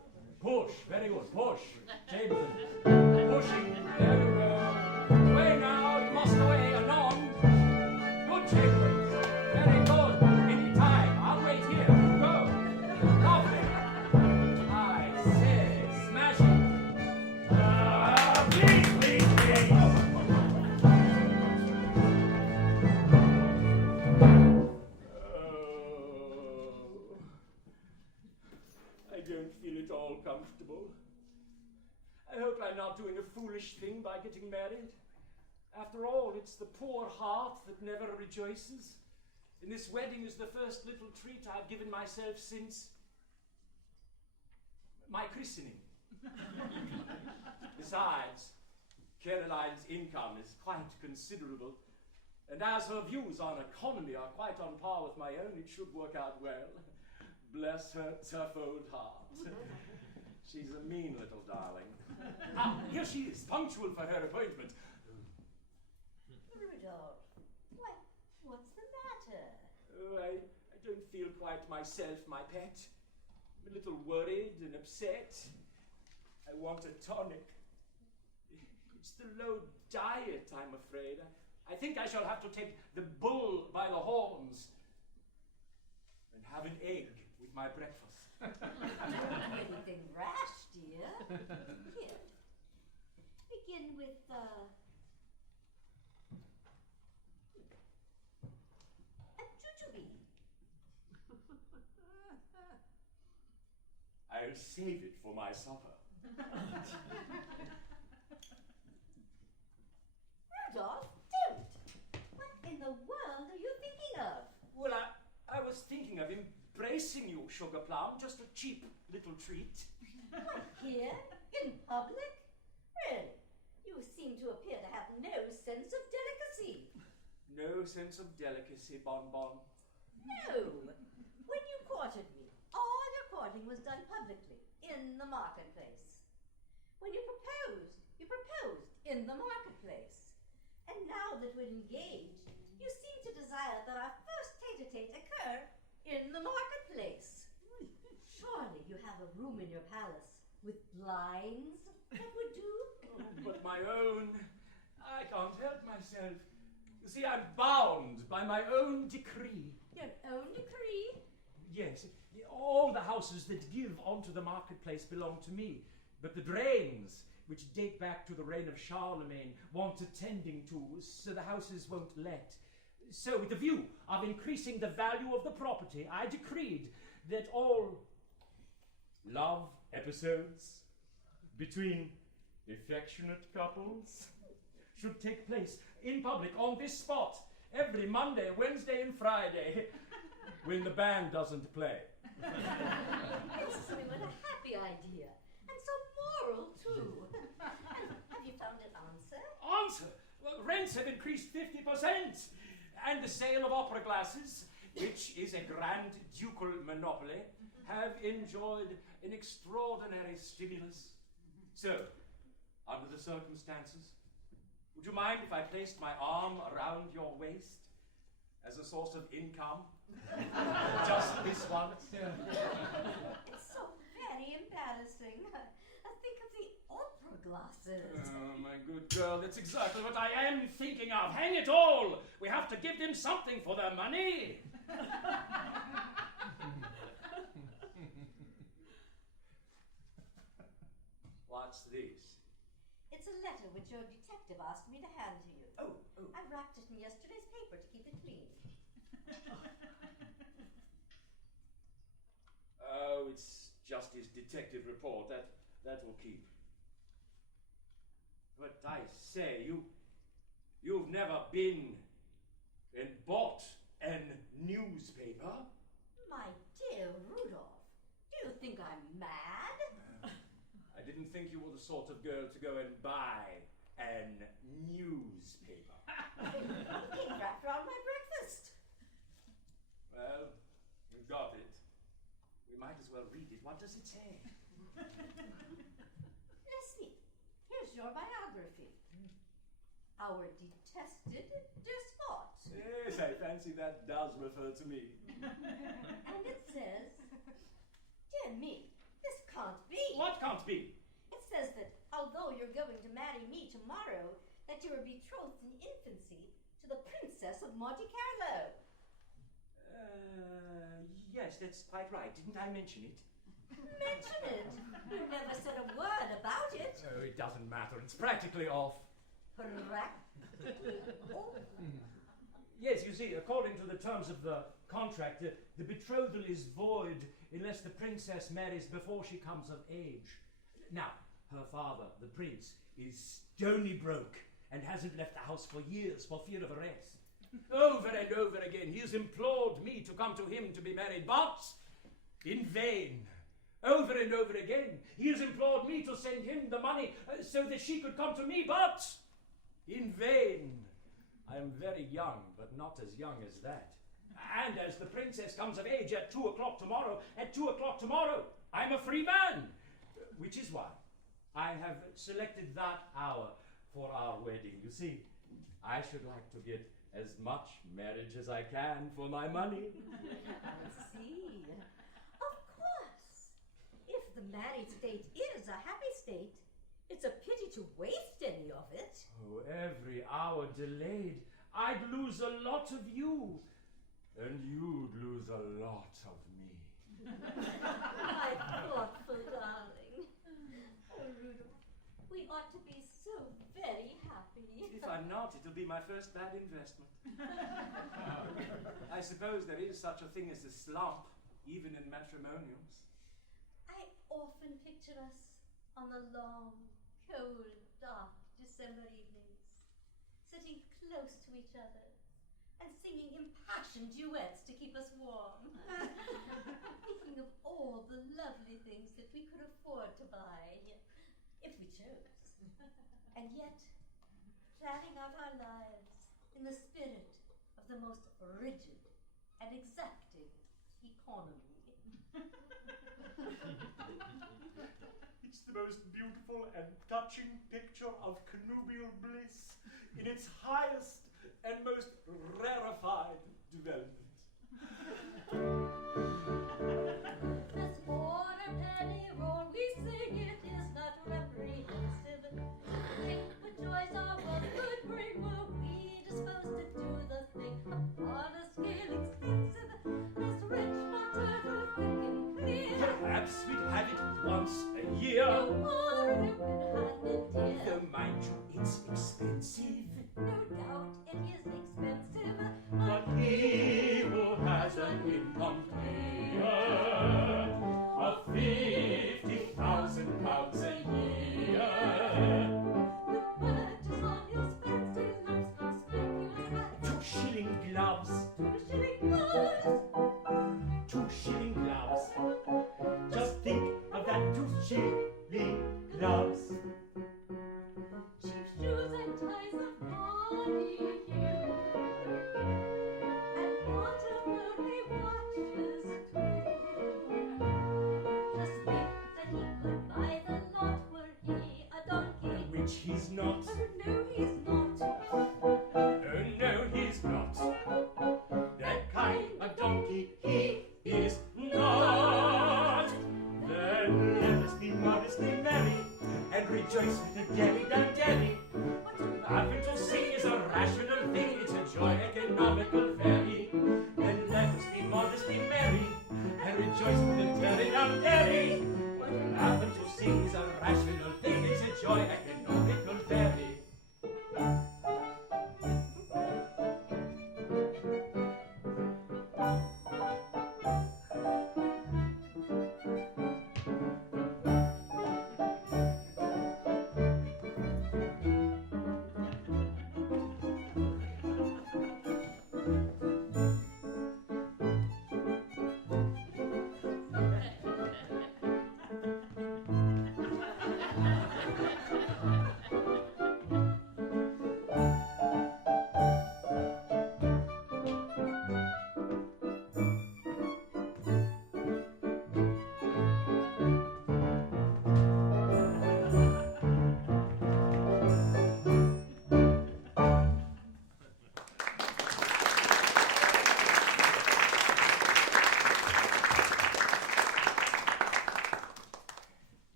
Push, very good, push. Chamberlain, pushing, there you go. Away now, you must away, anon. Good, chamberlains, very good. Any time, I'll wait here. Go. Lovely. I say, smash it. Please, please, please. I don't feel at all comfortable. I hope I'm not doing a foolish thing by getting married. After all, it's the poor heart that never rejoices. And this wedding is the first little treat I've given myself since my christening. Besides, Caroline's income is quite considerable, and as her views on economy are quite on par with my own, it should work out well. Bless her tough old heart. She's a mean little darling. Here she is, punctual for her appointment. Rudolph, what's the matter? Oh, I don't feel quite myself, my pet. I'm a little worried and upset. I want a tonic. It's the low diet, I'm afraid. I think I shall have to take the bull by the horns and have an egg with my breakfast. Anything rash, dear? Here. Begin with, a jujube. I'll save it for my supper. Rudolph, don't! What in the world are you thinking of? Well, I was thinking of embracing you, Sugar Plum, just a cheap little treat. What, here? In public? Really? You seem to appear to have no sense of delicacy. No sense of delicacy, Bonbon. No. When you courted me, all your courting was done publicly, in the marketplace. When you proposed in the marketplace. And now that we're engaged, you seem to desire that our first tete-a-tete occur in the marketplace. Surely you have a room in your palace with blinds that would do? But my own, I can't help myself. You see, I'm bound by my own decree. Your own decree? Yes, all the houses that give onto the marketplace belong to me, but the drains, which date back to the reign of Charlemagne, want attending to, so the houses won't let. So, with the view of increasing the value of the property, I decreed that all love episodes between affectionate couples should take place in public on this spot every Monday, Wednesday, and Friday when the band doesn't play. This is what a happy idea. And so moral, too. And have you found an answer? Answer? Well, rents have increased 50%, and the sale of opera glasses, which is a grand ducal monopoly, have enjoyed an extraordinary stimulus. So, under the circumstances, would you mind if I placed my arm around your waist as a source of income? Just this once? It's so very embarrassing. Think of the opera glasses. Oh, my good girl, that's exactly what I am thinking of. Hang it all! We have to give them something for their money. What's this? It's a letter which your detective asked me to hand to you. Oh. I wrapped it in yesterday's paper to keep it clean. Oh, it's just his detective report. That will keep. But I say, you've never been and bought a newspaper? My dear Rudolph, do you think I'm mad? I didn't think you were the sort of girl to go and buy a newspaper. It came wrapped around my breakfast. Well, we got it. We might as well read it. What does it say? Listen, here's your biography. Our detested despot. Yes, I fancy that does refer to me. And it says, dear me, this can't be. What can't be? It says that although you're going to marry me tomorrow, that you were betrothed in infancy to the Princess of Monte Carlo. Yes, that's quite right. Didn't I mention it? Mention it. You never said a word about it. Oh, it doesn't matter. It's practically off. Oh. Yes, you see, according to the terms of the contract, the betrothal is void unless the princess marries before she comes of age. Now, her father, the prince, is stony broke and hasn't left the house for years for fear of arrest. Over and over again, he has implored me to come to him to be married, but in vain. Over and over again, he has implored me to send him the money so that she could come to me, but in vain. I am very young, but not as young as that. And as the princess comes of age at 2 o'clock tomorrow, I'm a free man. Which is why I have selected that hour for our wedding. You see, I should like to get as much marriage as I can for my money. I see. Of course. If the married state is a happy state, it's a pity to waste any of it. Oh, every hour delayed, I'd lose a lot of you, and you'd lose a lot of me. My thoughtful darling. Oh, Rudolph, we ought to be so very happy. If I'm not, it'll be my first bad investment. I suppose there is such a thing as a slump, even in matrimonials. I often picture us on the long, cold, dark December evenings, sitting close to each other and singing impassioned duets to keep us warm. Thinking of all the lovely things that we could afford to buy, if we chose. and yet planning out our lives in the spirit of the most rigid and exacting economy. It's the most beautiful and touching picture of connubial bliss in its highest and most rarefied development. This quarter penny roll we sing, it is not reprehensive. If the joys of what could bring, were we disposed to do the thing upon a scale extensive, this rich butter will thick and clear. Perhaps we'd have it once a year. No more open-handed, dear. Though mind you, it's expensive. No doubt it is expensive, But he who has an income clear of £50,000 a year, the purchase of his fancy lumps conspicuous at 2 shilling gloves, 2 shilling gloves. 2 shilling gloves. Just think of that 2 shilling gloves. Cheap shoes and ties of gaudy hue, and Waterbury watches too. Just think that he could buy the lot were he a donkey. Which he's not. Oh, no, he's not. Oh no, he's not. That kind of donkey he is not. Then let us be modestly merry and rejoice with the daddy. Laughing to sing is a rational thing, it's a joy economical very. Then let us be modestly merry and rejoice with the daddy. What laughing to sing is a rational thing, it's a joy economical very.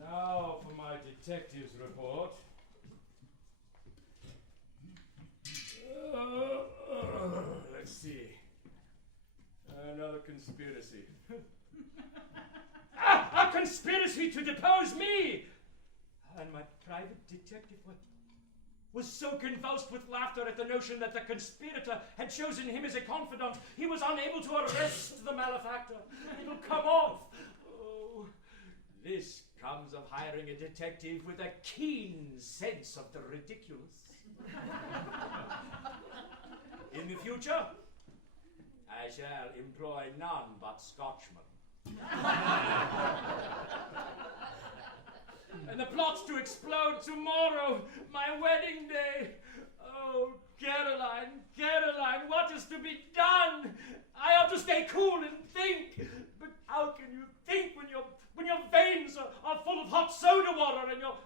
Now for my detective's report. Let's see. Another conspiracy. A conspiracy to depose me! And my private detective was so convulsed with laughter at the notion that the conspirator had chosen him as a confidant, he was unable to arrest the malefactor. It'll come off. Oh, this comes of hiring a detective with a keen sense of the ridiculous. In the future, I shall employ none but Scotchmen. And the plot's to explode tomorrow, my wedding day. Oh, Caroline, what is to be done? I ought to stay cool and think. But how can you think when your veins are full of hot soda water and your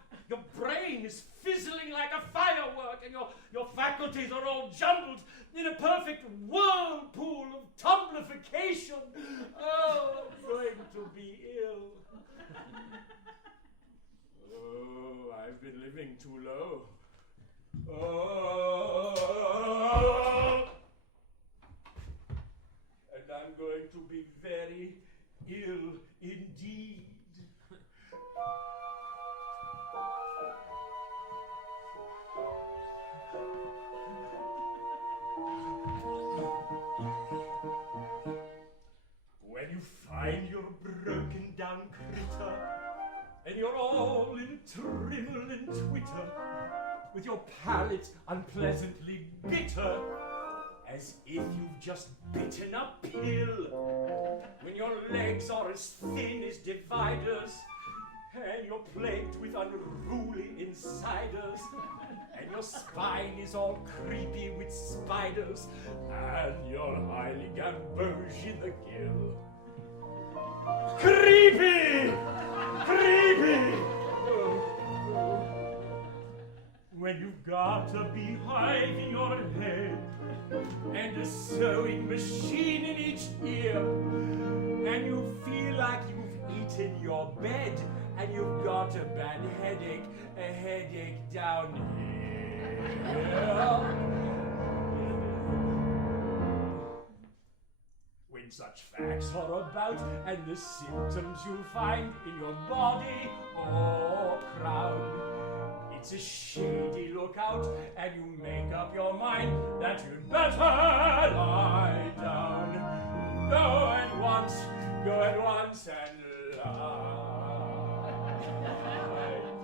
brain is fizzling like a firework and your faculties are all jumbled in a perfect whirlpool of tumblification? Oh, I'm going to be ill. Oh, I've been living too low. Oh, and I'm going to be very ill indeed. When you find your broken down critter, and you're all in trimmel and twitter, with your palate unpleasantly bitter, as if you've just bitten a pill, when your legs are as thin as dividers, and you're plagued with unruly insiders, and your spine is all creepy with spiders, and you're highly gamboge in the gill. Creepy! Creepy! When you've got a beehive in your head, and a sewing machine in each ear, and you feel like you've eaten your bed, and you've got a bad headache, a headache down here. When such facts are about, and the symptoms you find in your body or crown, it's a shady lookout, and you make up your mind that you'd better lie down. Go at once and lie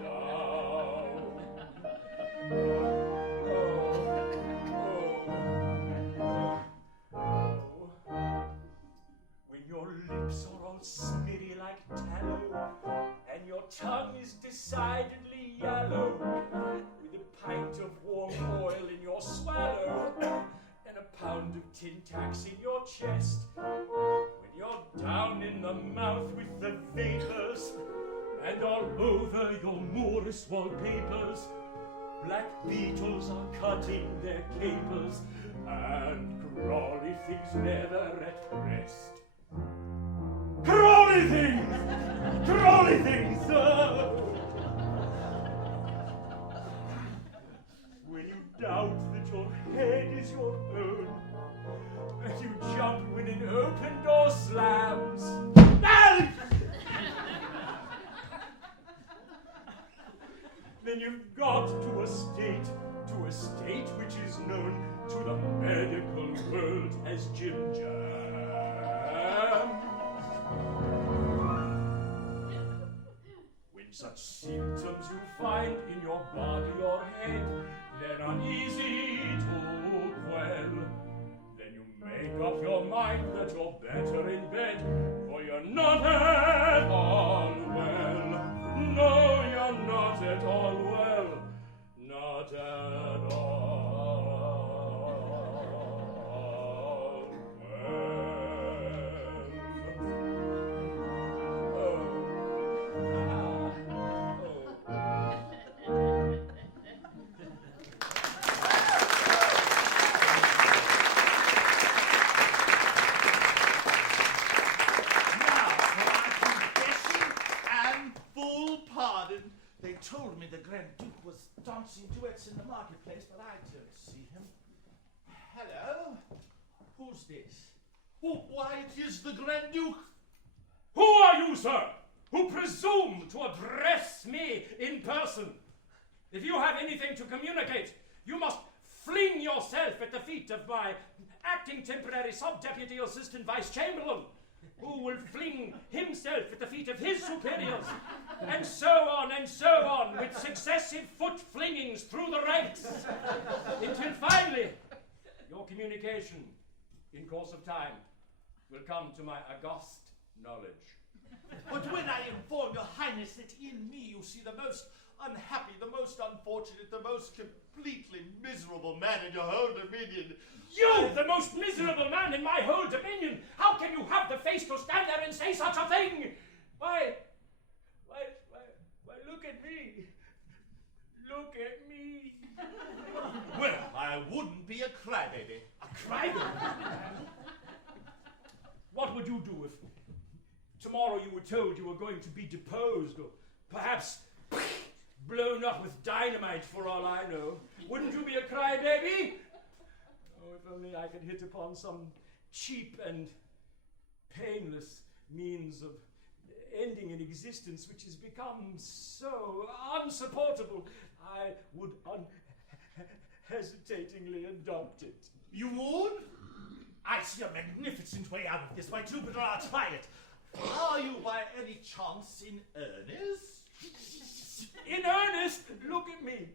down. When your lips are all smeary like tallow, and your tongue is decidedly yellow, with a pint of warm oil in your swallow, and a pound of tin tacks in your chest, when you're down in the mouth with the vapors, and all over your Moorish wallpapers, black beetles are cutting their capers, and crawly things never at rest. Crawly things! Crawly things! When you doubt that your head is your own, and you jump when an open door slams. Then you've got to a state which is known to the medical world as Jim Jam. When such symptoms you find in your body or head, they're uneasy to quell. Then you make up your mind that you're better in bed, for you're not at all well. No, you're not at all well. Not at all well. They told me the Grand Duke was dancing duets in the marketplace, but I don't see him. Hello? Who's this? Oh, why, it is the Grand Duke. Who are you, sir, who presume to address me in person? If you have anything to communicate, you must fling yourself at the feet of my acting temporary sub-deputy assistant vice-chamberlain, who will fling himself at the feet of his superiors, and so on, with successive foot flingings through the ranks, until finally your communication, in course of time, will come to my august knowledge. But when I inform your highness that in me you see the most unhappy, the most unfortunate, the most completely miserable man in your whole dominion. You, the most miserable man in my whole dominion! How can you have the face to stand there and say such a thing? Why, look at me. Look at me. Well, I wouldn't be a crybaby. A crybaby? What would you do if tomorrow you were told you were going to be deposed, or perhaps blown up with dynamite for all I know? Wouldn't you be a crybaby? Oh, if only I could hit upon some cheap and painless means of ending an existence which has become so unsupportable, I would unhesitatingly adopt it. You would? I see a magnificent way out of this, my Jupiter, I'll try it. Are you by any chance in earnest? In earnest? Look at me.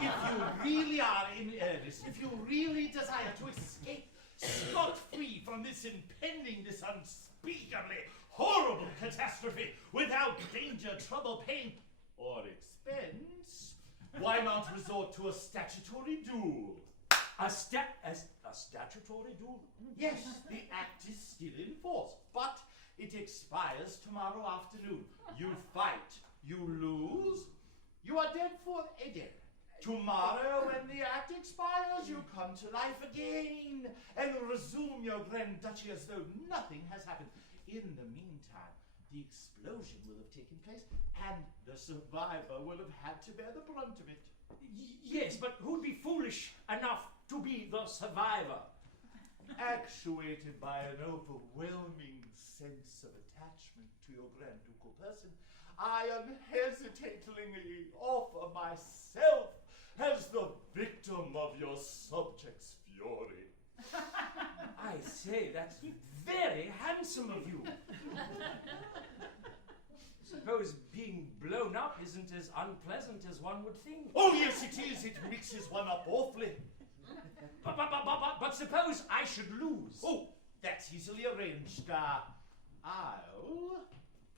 If you really are in earnest, if you really desire to escape scot-free from this impending, this unspeakably horrible catastrophe without danger, trouble, pain, or expense, why not resort to a statutory duel? A statutory duel? Yes, the act is still in force, but it expires tomorrow afternoon. You fight, you lose, you are dead for ever. Tomorrow, when the act expires, you come to life again and resume your grand duchy as though nothing has happened. In the meantime, the explosion will have taken place and the survivor will have had to bear the brunt of it. Yes, but who'd be foolish enough to be the survivor? Actuated by an overwhelming sense of attachment to your Grand Ducal person, I unhesitatingly offer myself as the victim of your subject's fury. I say, that's very handsome of you. Suppose being blown up isn't as unpleasant as one would think. Oh, yes, it is. It mixes one up awfully. But suppose I should lose. Oh, that's easily arranged. I'll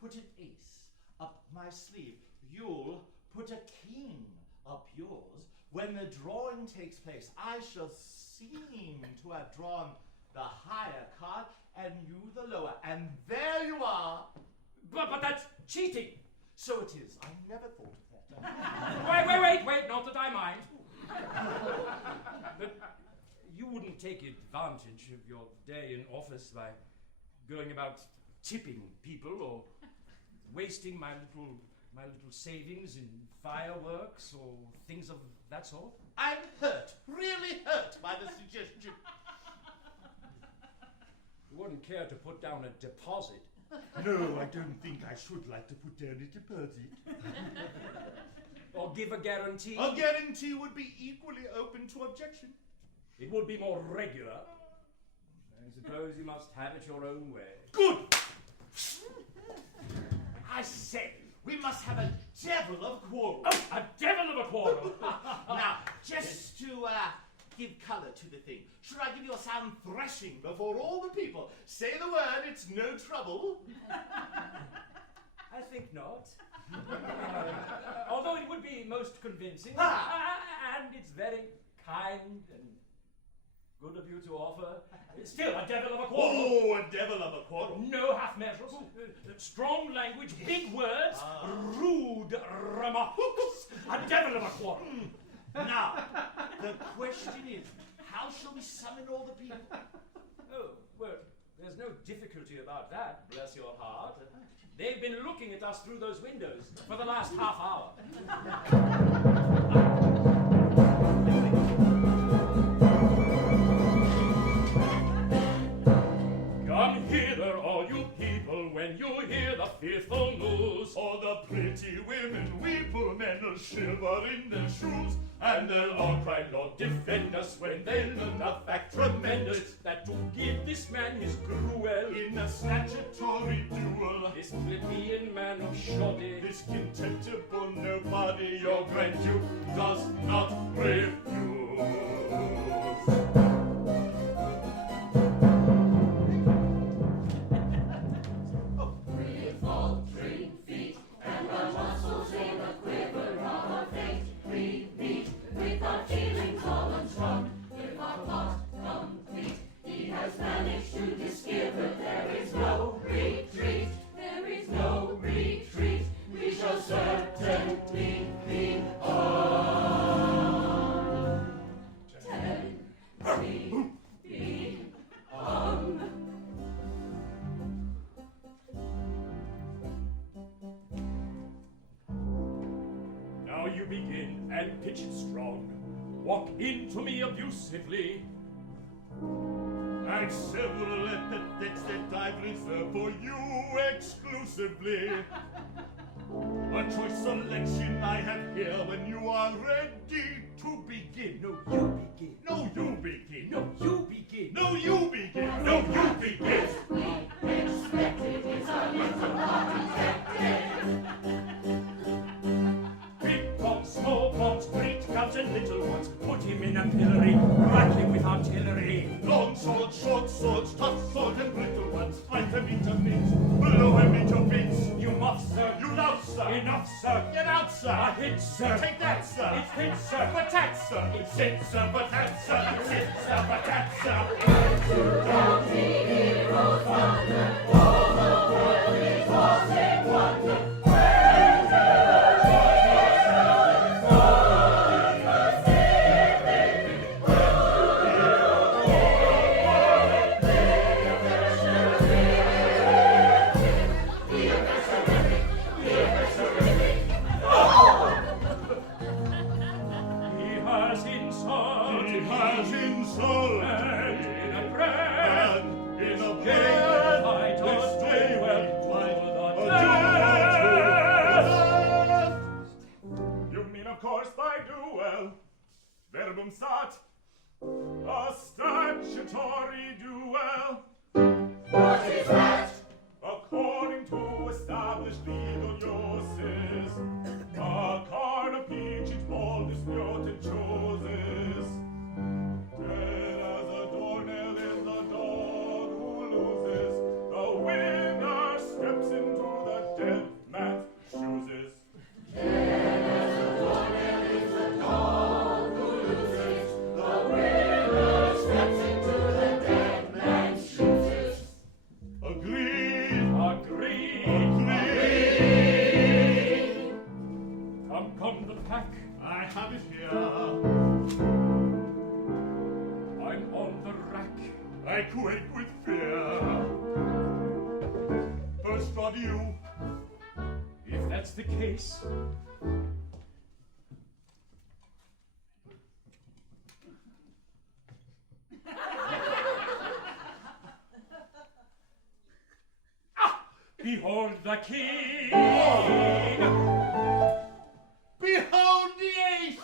put an ace up my sleeve. You'll put a king up yours. When the drawing takes place, I shall seem to have drawn the higher card and you the lower. And there you are. But that's cheating. So it is. I never thought of that. Wait, not that I mind. But you wouldn't take advantage of your day in office by going about tipping people or wasting my little savings in fireworks or things of that sort? I'm hurt, really hurt by the suggestion. You wouldn't care to put down a deposit? No, I don't think I should like to put down a deposit. Or give a guarantee? A guarantee would be equally open to objection. It would be more regular. I suppose you must have it your own way. Good! I say, we must have a devil of a quarrel. Oh, a devil of a quarrel! Now, just to give colour to the thing, should I give you a sound thrashing before all the people? Say the word, it's no trouble. I think not. Although it would be most convincing. And it's very kind and good of you to offer. Still, a devil of a quarrel. Oh, a devil of a quarrel. No half measures. Strong language, big words, rude remarks. A devil of a quarrel. Now, the question is, how shall we summon all the people? Oh, well, there's no difficulty about that, bless your heart. They've been looking at us through those windows for the last half hour. Come hither, all you people, when you hear the fearful news. For the pretty women weep, men will shiver in their shoes, And they'll all cry, Lord, defend us, when they learn the fact tremendous, that to give this man his gruel in a statutory duel, this plebeian man of shoddy, this contemptible nobody, your Grand Duke does not refuse. With faltering feet and our muscles in a quiver of our fate, we meet with our feelings all unstrung. If our plot complete, he has managed to discover there is no retreat. There is no retreat. We shall certainly be on. 10 feet on. Now you begin and pitch it strong. Walk into me abusively. And several epithets that I've reserved for you exclusively. A choice selection I have here when you are ready to begin. No, you begin. No, you begin. No, you begin. No, you begin. No, you begin. We expected is our little undetected. Big bombs, small bombs, great guns and little ones. Put him in a pillory, rack him with artillery. Long swords, short swords, tough swords, and brittle ones. Fight them into bits. Blow patatsa, sitsa patatsa, sitsa patatsa. County heroes thunder, all the world is lost in wonder. Verbum sat, a statutory duel. What is that? According to established legal uses, a card of peach each ball disputed chooses. Dead as a doornail is the dog who loses. The winner steps into the dead man's shoes. Dead as a doornail is the dog who loses. The winner steps into the dead man's shoes. Agreed. Come the pack. I have it here. I'm on the rack. I quake with fear. First of you. If that's the case. Behold the king! Behold the ace!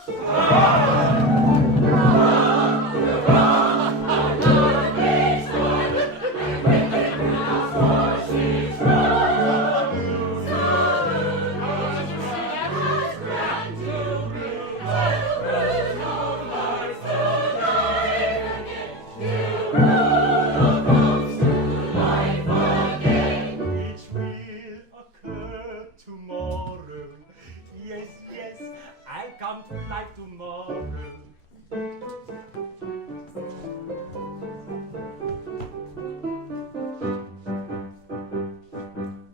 Come to life tomorrow.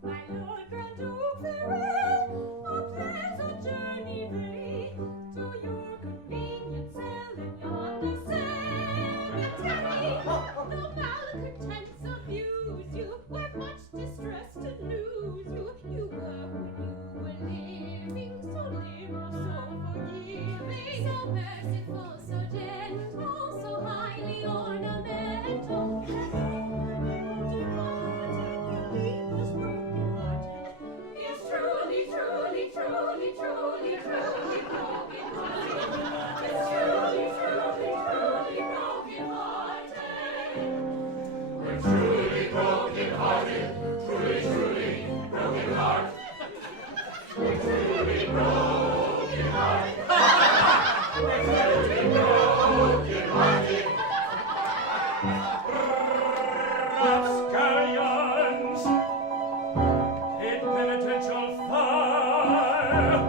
My Lord Grand Duke, farewell. Our plans on journey be to your convenient cell in yonder cemetery. No malcontents abuse you. We're much distressed to lose you. You were who you were living, so live or so forgiving, so merciful, so gentle, so highly ornamental. Yes, truly, truly, truly, truly, truly broken-hearted. Yes, truly, truly, truly broken-hearted. We're truly broken-hearted, truly, truly broken-hearted. We're truly broken-hearted. We're truly broken-hearted. Rapscallions in penitential fire,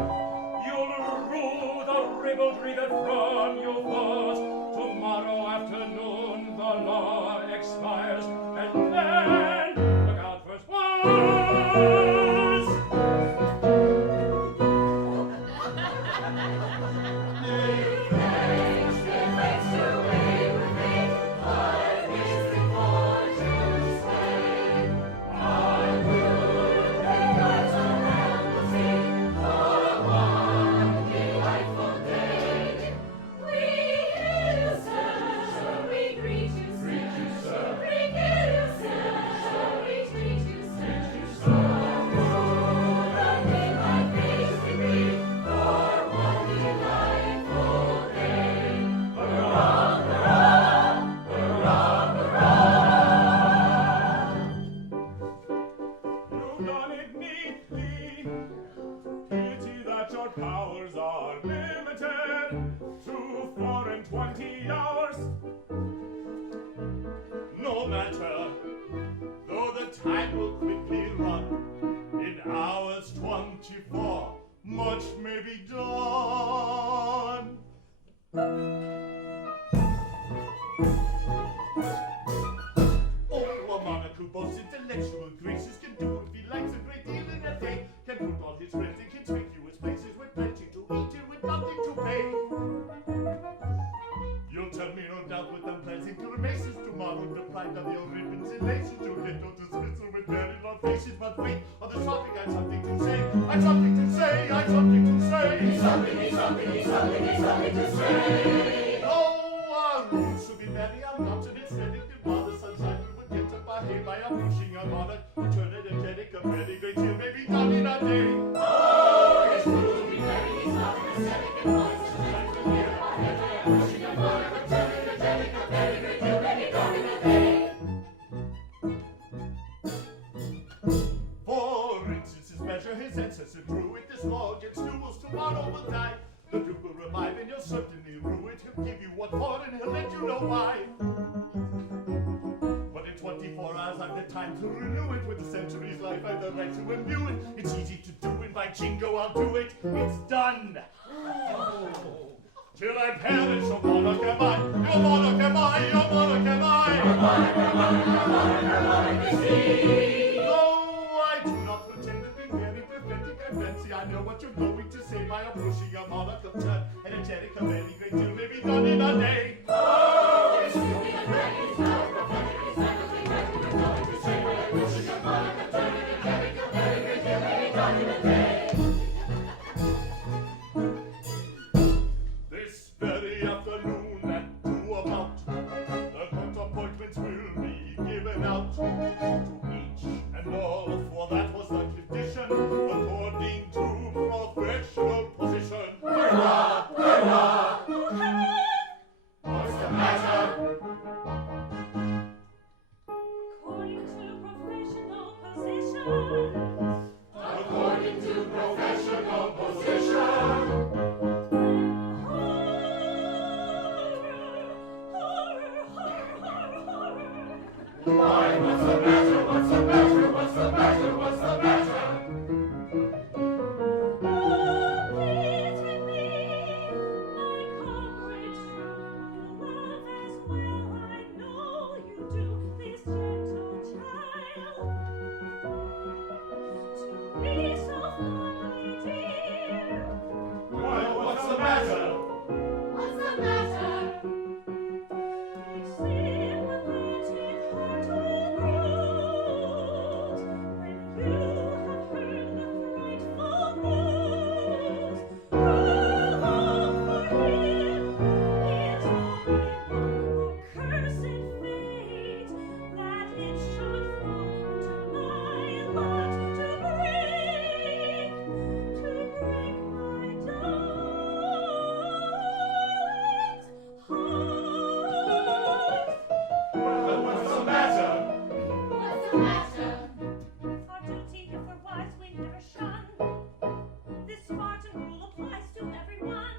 you'll rue the ribaldry that from you falls. Tomorrow afternoon the law expires, and then look out for swans. Thanks to Waverley, our misfortune stay. Our good hearts around the sea for one delightful day. We hear you, sir, we greet you, sir. We hear you, sir, we greet you, sir. The daylight face we greet for one delightful day. Hurrah, hurrah, hurrah, hurrah. You've done it neatly. Pity that your powers are limited to 4 and 20 hours. No matter, though the time will quickly run, in hours 24, much may be done. Oh, a monarch who boasts intellectual graces can do if he likes a great deal in a day. Can put all his friends in conspicuous places with plenty to eat and with nothing to pay. You'll tell me no doubt with unpleasant grimaces tomorrow, deprived of your ribbons and laces. You'll get no dismissal with very long faces. But wait, on the topic I've something to say. I've something to say. I've something to say. He's something to say. Oh, our rules should be very unmounted instead of while the sunshine we would get up our hay by a pushing a monarch. Turn it energetic, a very great deal may be done in a day. Oh, his rules will be very, he's not aesthetic and wise. Sunshine from here up our head by a pushing a monarch. Turn it energetic, a very great deal may be done in a day. For instance, his measure, his ancestor drew it. This law against duels tomorrow will die. The Duke will revive and you'll certainly rue it. He'll give you what for and he'll let you know why. But in 24 hours I've the time to renew it. With a century's life I've the right to imbue it. It's easy to do and by jingo I'll do it. It's done. Till I perish, your monarch am I. Your monarch am I. Your monarch am I. Your monarch is he. No, I do not pretend to be very pathetic. I fancy I know what you're going to say by approaching a monarch of turn. Energetic, a very great deal may be done in a day. Oh, it's stupid and great, he's not pathetic, he's mentally correct. We're going to say by approaching a monarch of turn. Energetic, a very great deal may be done in a day. This very afternoon at 2 about, the court appointments will be given out to each and all, for that was the condition according to professional position. Hurrah! Hurrah! What's the matter? According to professional position. According to professional position. Why, what's the matter? What's the matter? What's the matter? What's the matter? Oh, pity me, my comrade true love, as well I know you do, this gentle child, to be so fondly dear. Why, what's the matter? What's the matter? Sympathetic heart will bruise when you have heard the frightful news. Oh, for him is only one accursed fate, that it should fall to my lot to break my darling's heart. What's the matter? What's the matter? Our duty, if we're wise, we never shun. This Spartan rule applies to everyone.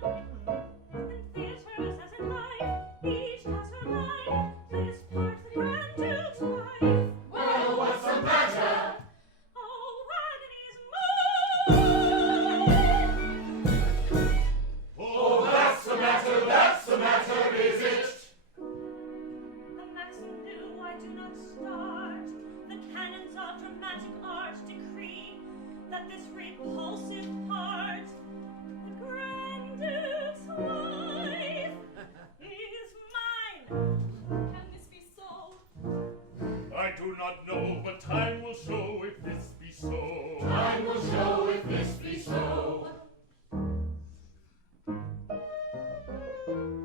In theatres as in life, each has her line. This part the Grand Duke's wife. Well, what's the matter? Oh, agony's mine. Oh, that's the matter, is it? A maxim new I do not start. The canons of dramatic art decree that this repulsive part, the Grand Duke's wife, is mine. Can this be so? I do not know, but time will show if this be so. Time will show if this be so.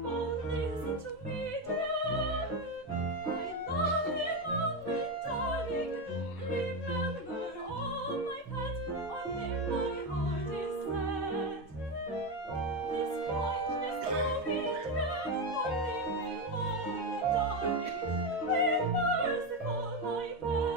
Oh, listen to me, dear. I love me, darling. Remember all my pets, on him my heart is set. This kindness will be dear, forgive me, darling. Be merciful, my pet.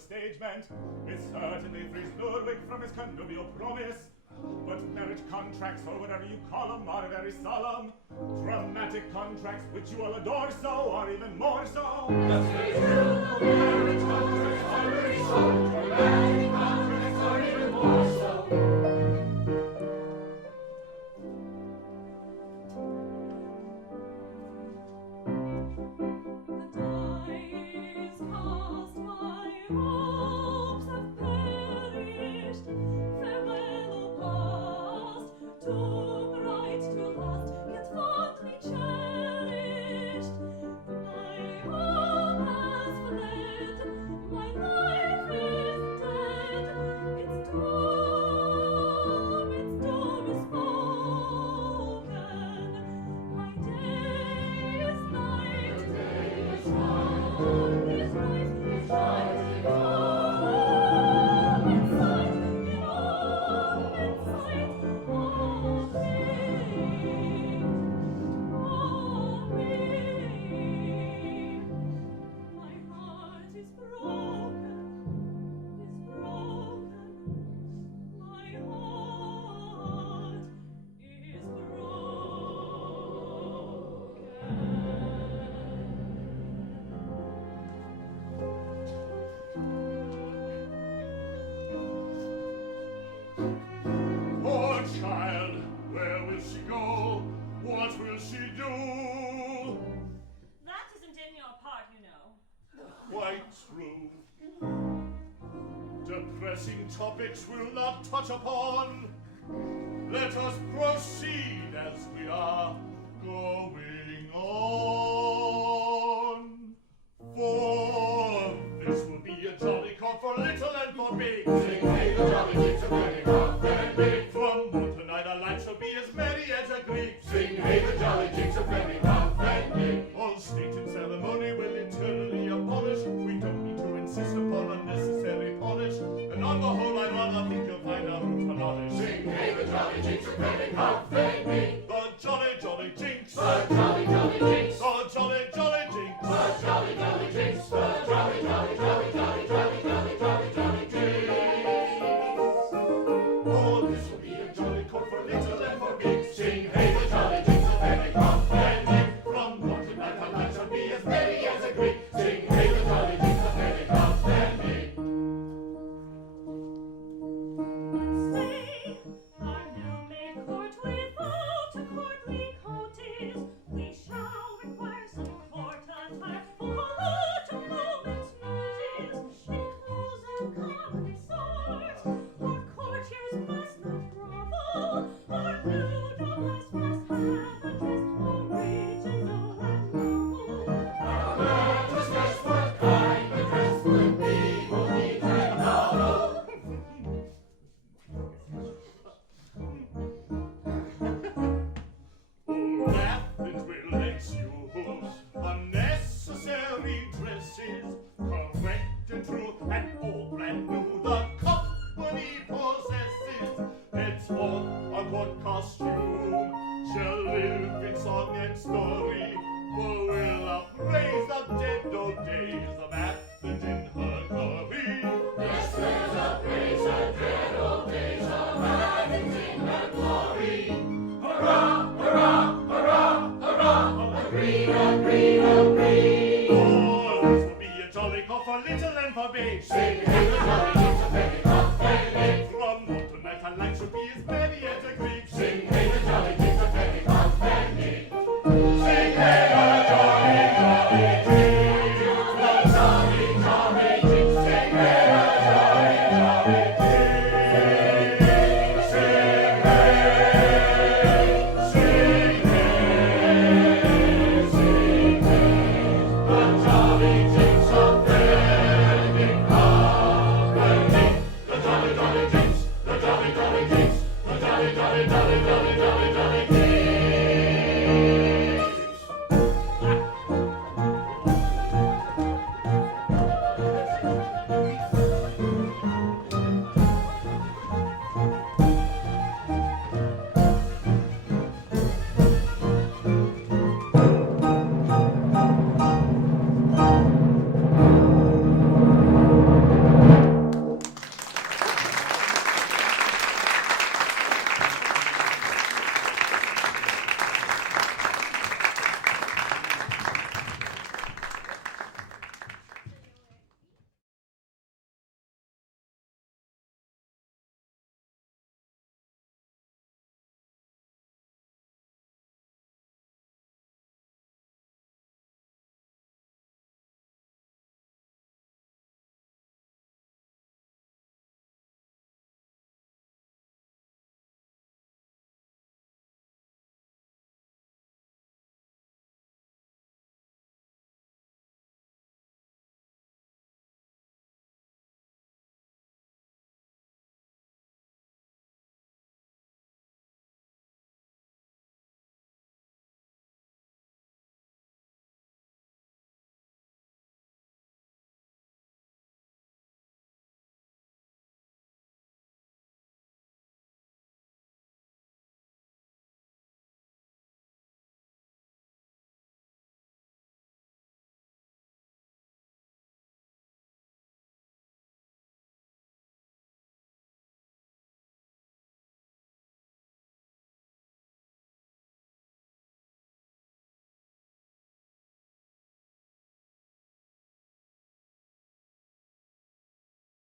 stage meant. It certainly frees Ludwig from his connubial promise. But marriage contracts, or whatever you call them, are very solemn. Dramatic contracts, which you all adore so, are even more so. That's very true. Marriage contracts are very solemn. Dramatic contracts are even more so. Topics we'll not touch upon. Let us proceed as we are going on. For this will be a jolly call for little and for big. Sing hey, the jolly jinks are penny off and big. From moon to night our life shall be as merry as a Greek. Sing hey, the jolly jinks are penny off and big. All state and ceremony will eternally abolish. We don't need to insist upon unnecessary polish. And on the whole, I'd rather think you'll find our root to knowledge. Sing hey, the jolly jinks are penny off and big. The jolly, jolly jinks. The jolly, jolly jinks. The jolly, jolly jinks. The jolly, jolly jinks. The jolly, jolly, jolly, jolly, jolly, jolly, jolly, jolly jinks. Oh, this will be a jolly call for little and for big. Sing hey, the jolly jinks are penny off and big. From morn to night our life shall be as merry as a Greek. Sing hey, the jolly jinks are penny off and big. Our new made court without a courtly coatis. We shall require some court attire for autumn moments noses. In clothes of comedy sort, our courtiers must not grovel. Our new noblesse must have a dress original and novel. Our matters dress what kind the dress would be, will neat and novel. Athens will excuse unnecessary dresses, correct and true and all brand new the company possesses. Henceforth our court costume shall live in song and story, for we'll appraise the dead old days of Athens in her glory. Yes, there's a praise the dead old days of Athens in her glory. Hurrah, hurrah, hurrah, hurrah! Agree, agree, agree! Oh, this will be a jolly call for little and for big. Sing hey, the jolly jinks are penny off and big. From morn to night our life shall be as merry as a Greek. Sing hey, the jolly jinks are penny off and big. Sing hey, the jolly, jolly jinks. The jolly, jolly jinks. Sing hey, the jolly, jolly jinks. Sing hey, sing hey, sing hey. The jolly jinks are penny off and big. The jolly, jolly jinks. The jolly, jolly jinks. The jolly, jolly, jolly, jolly.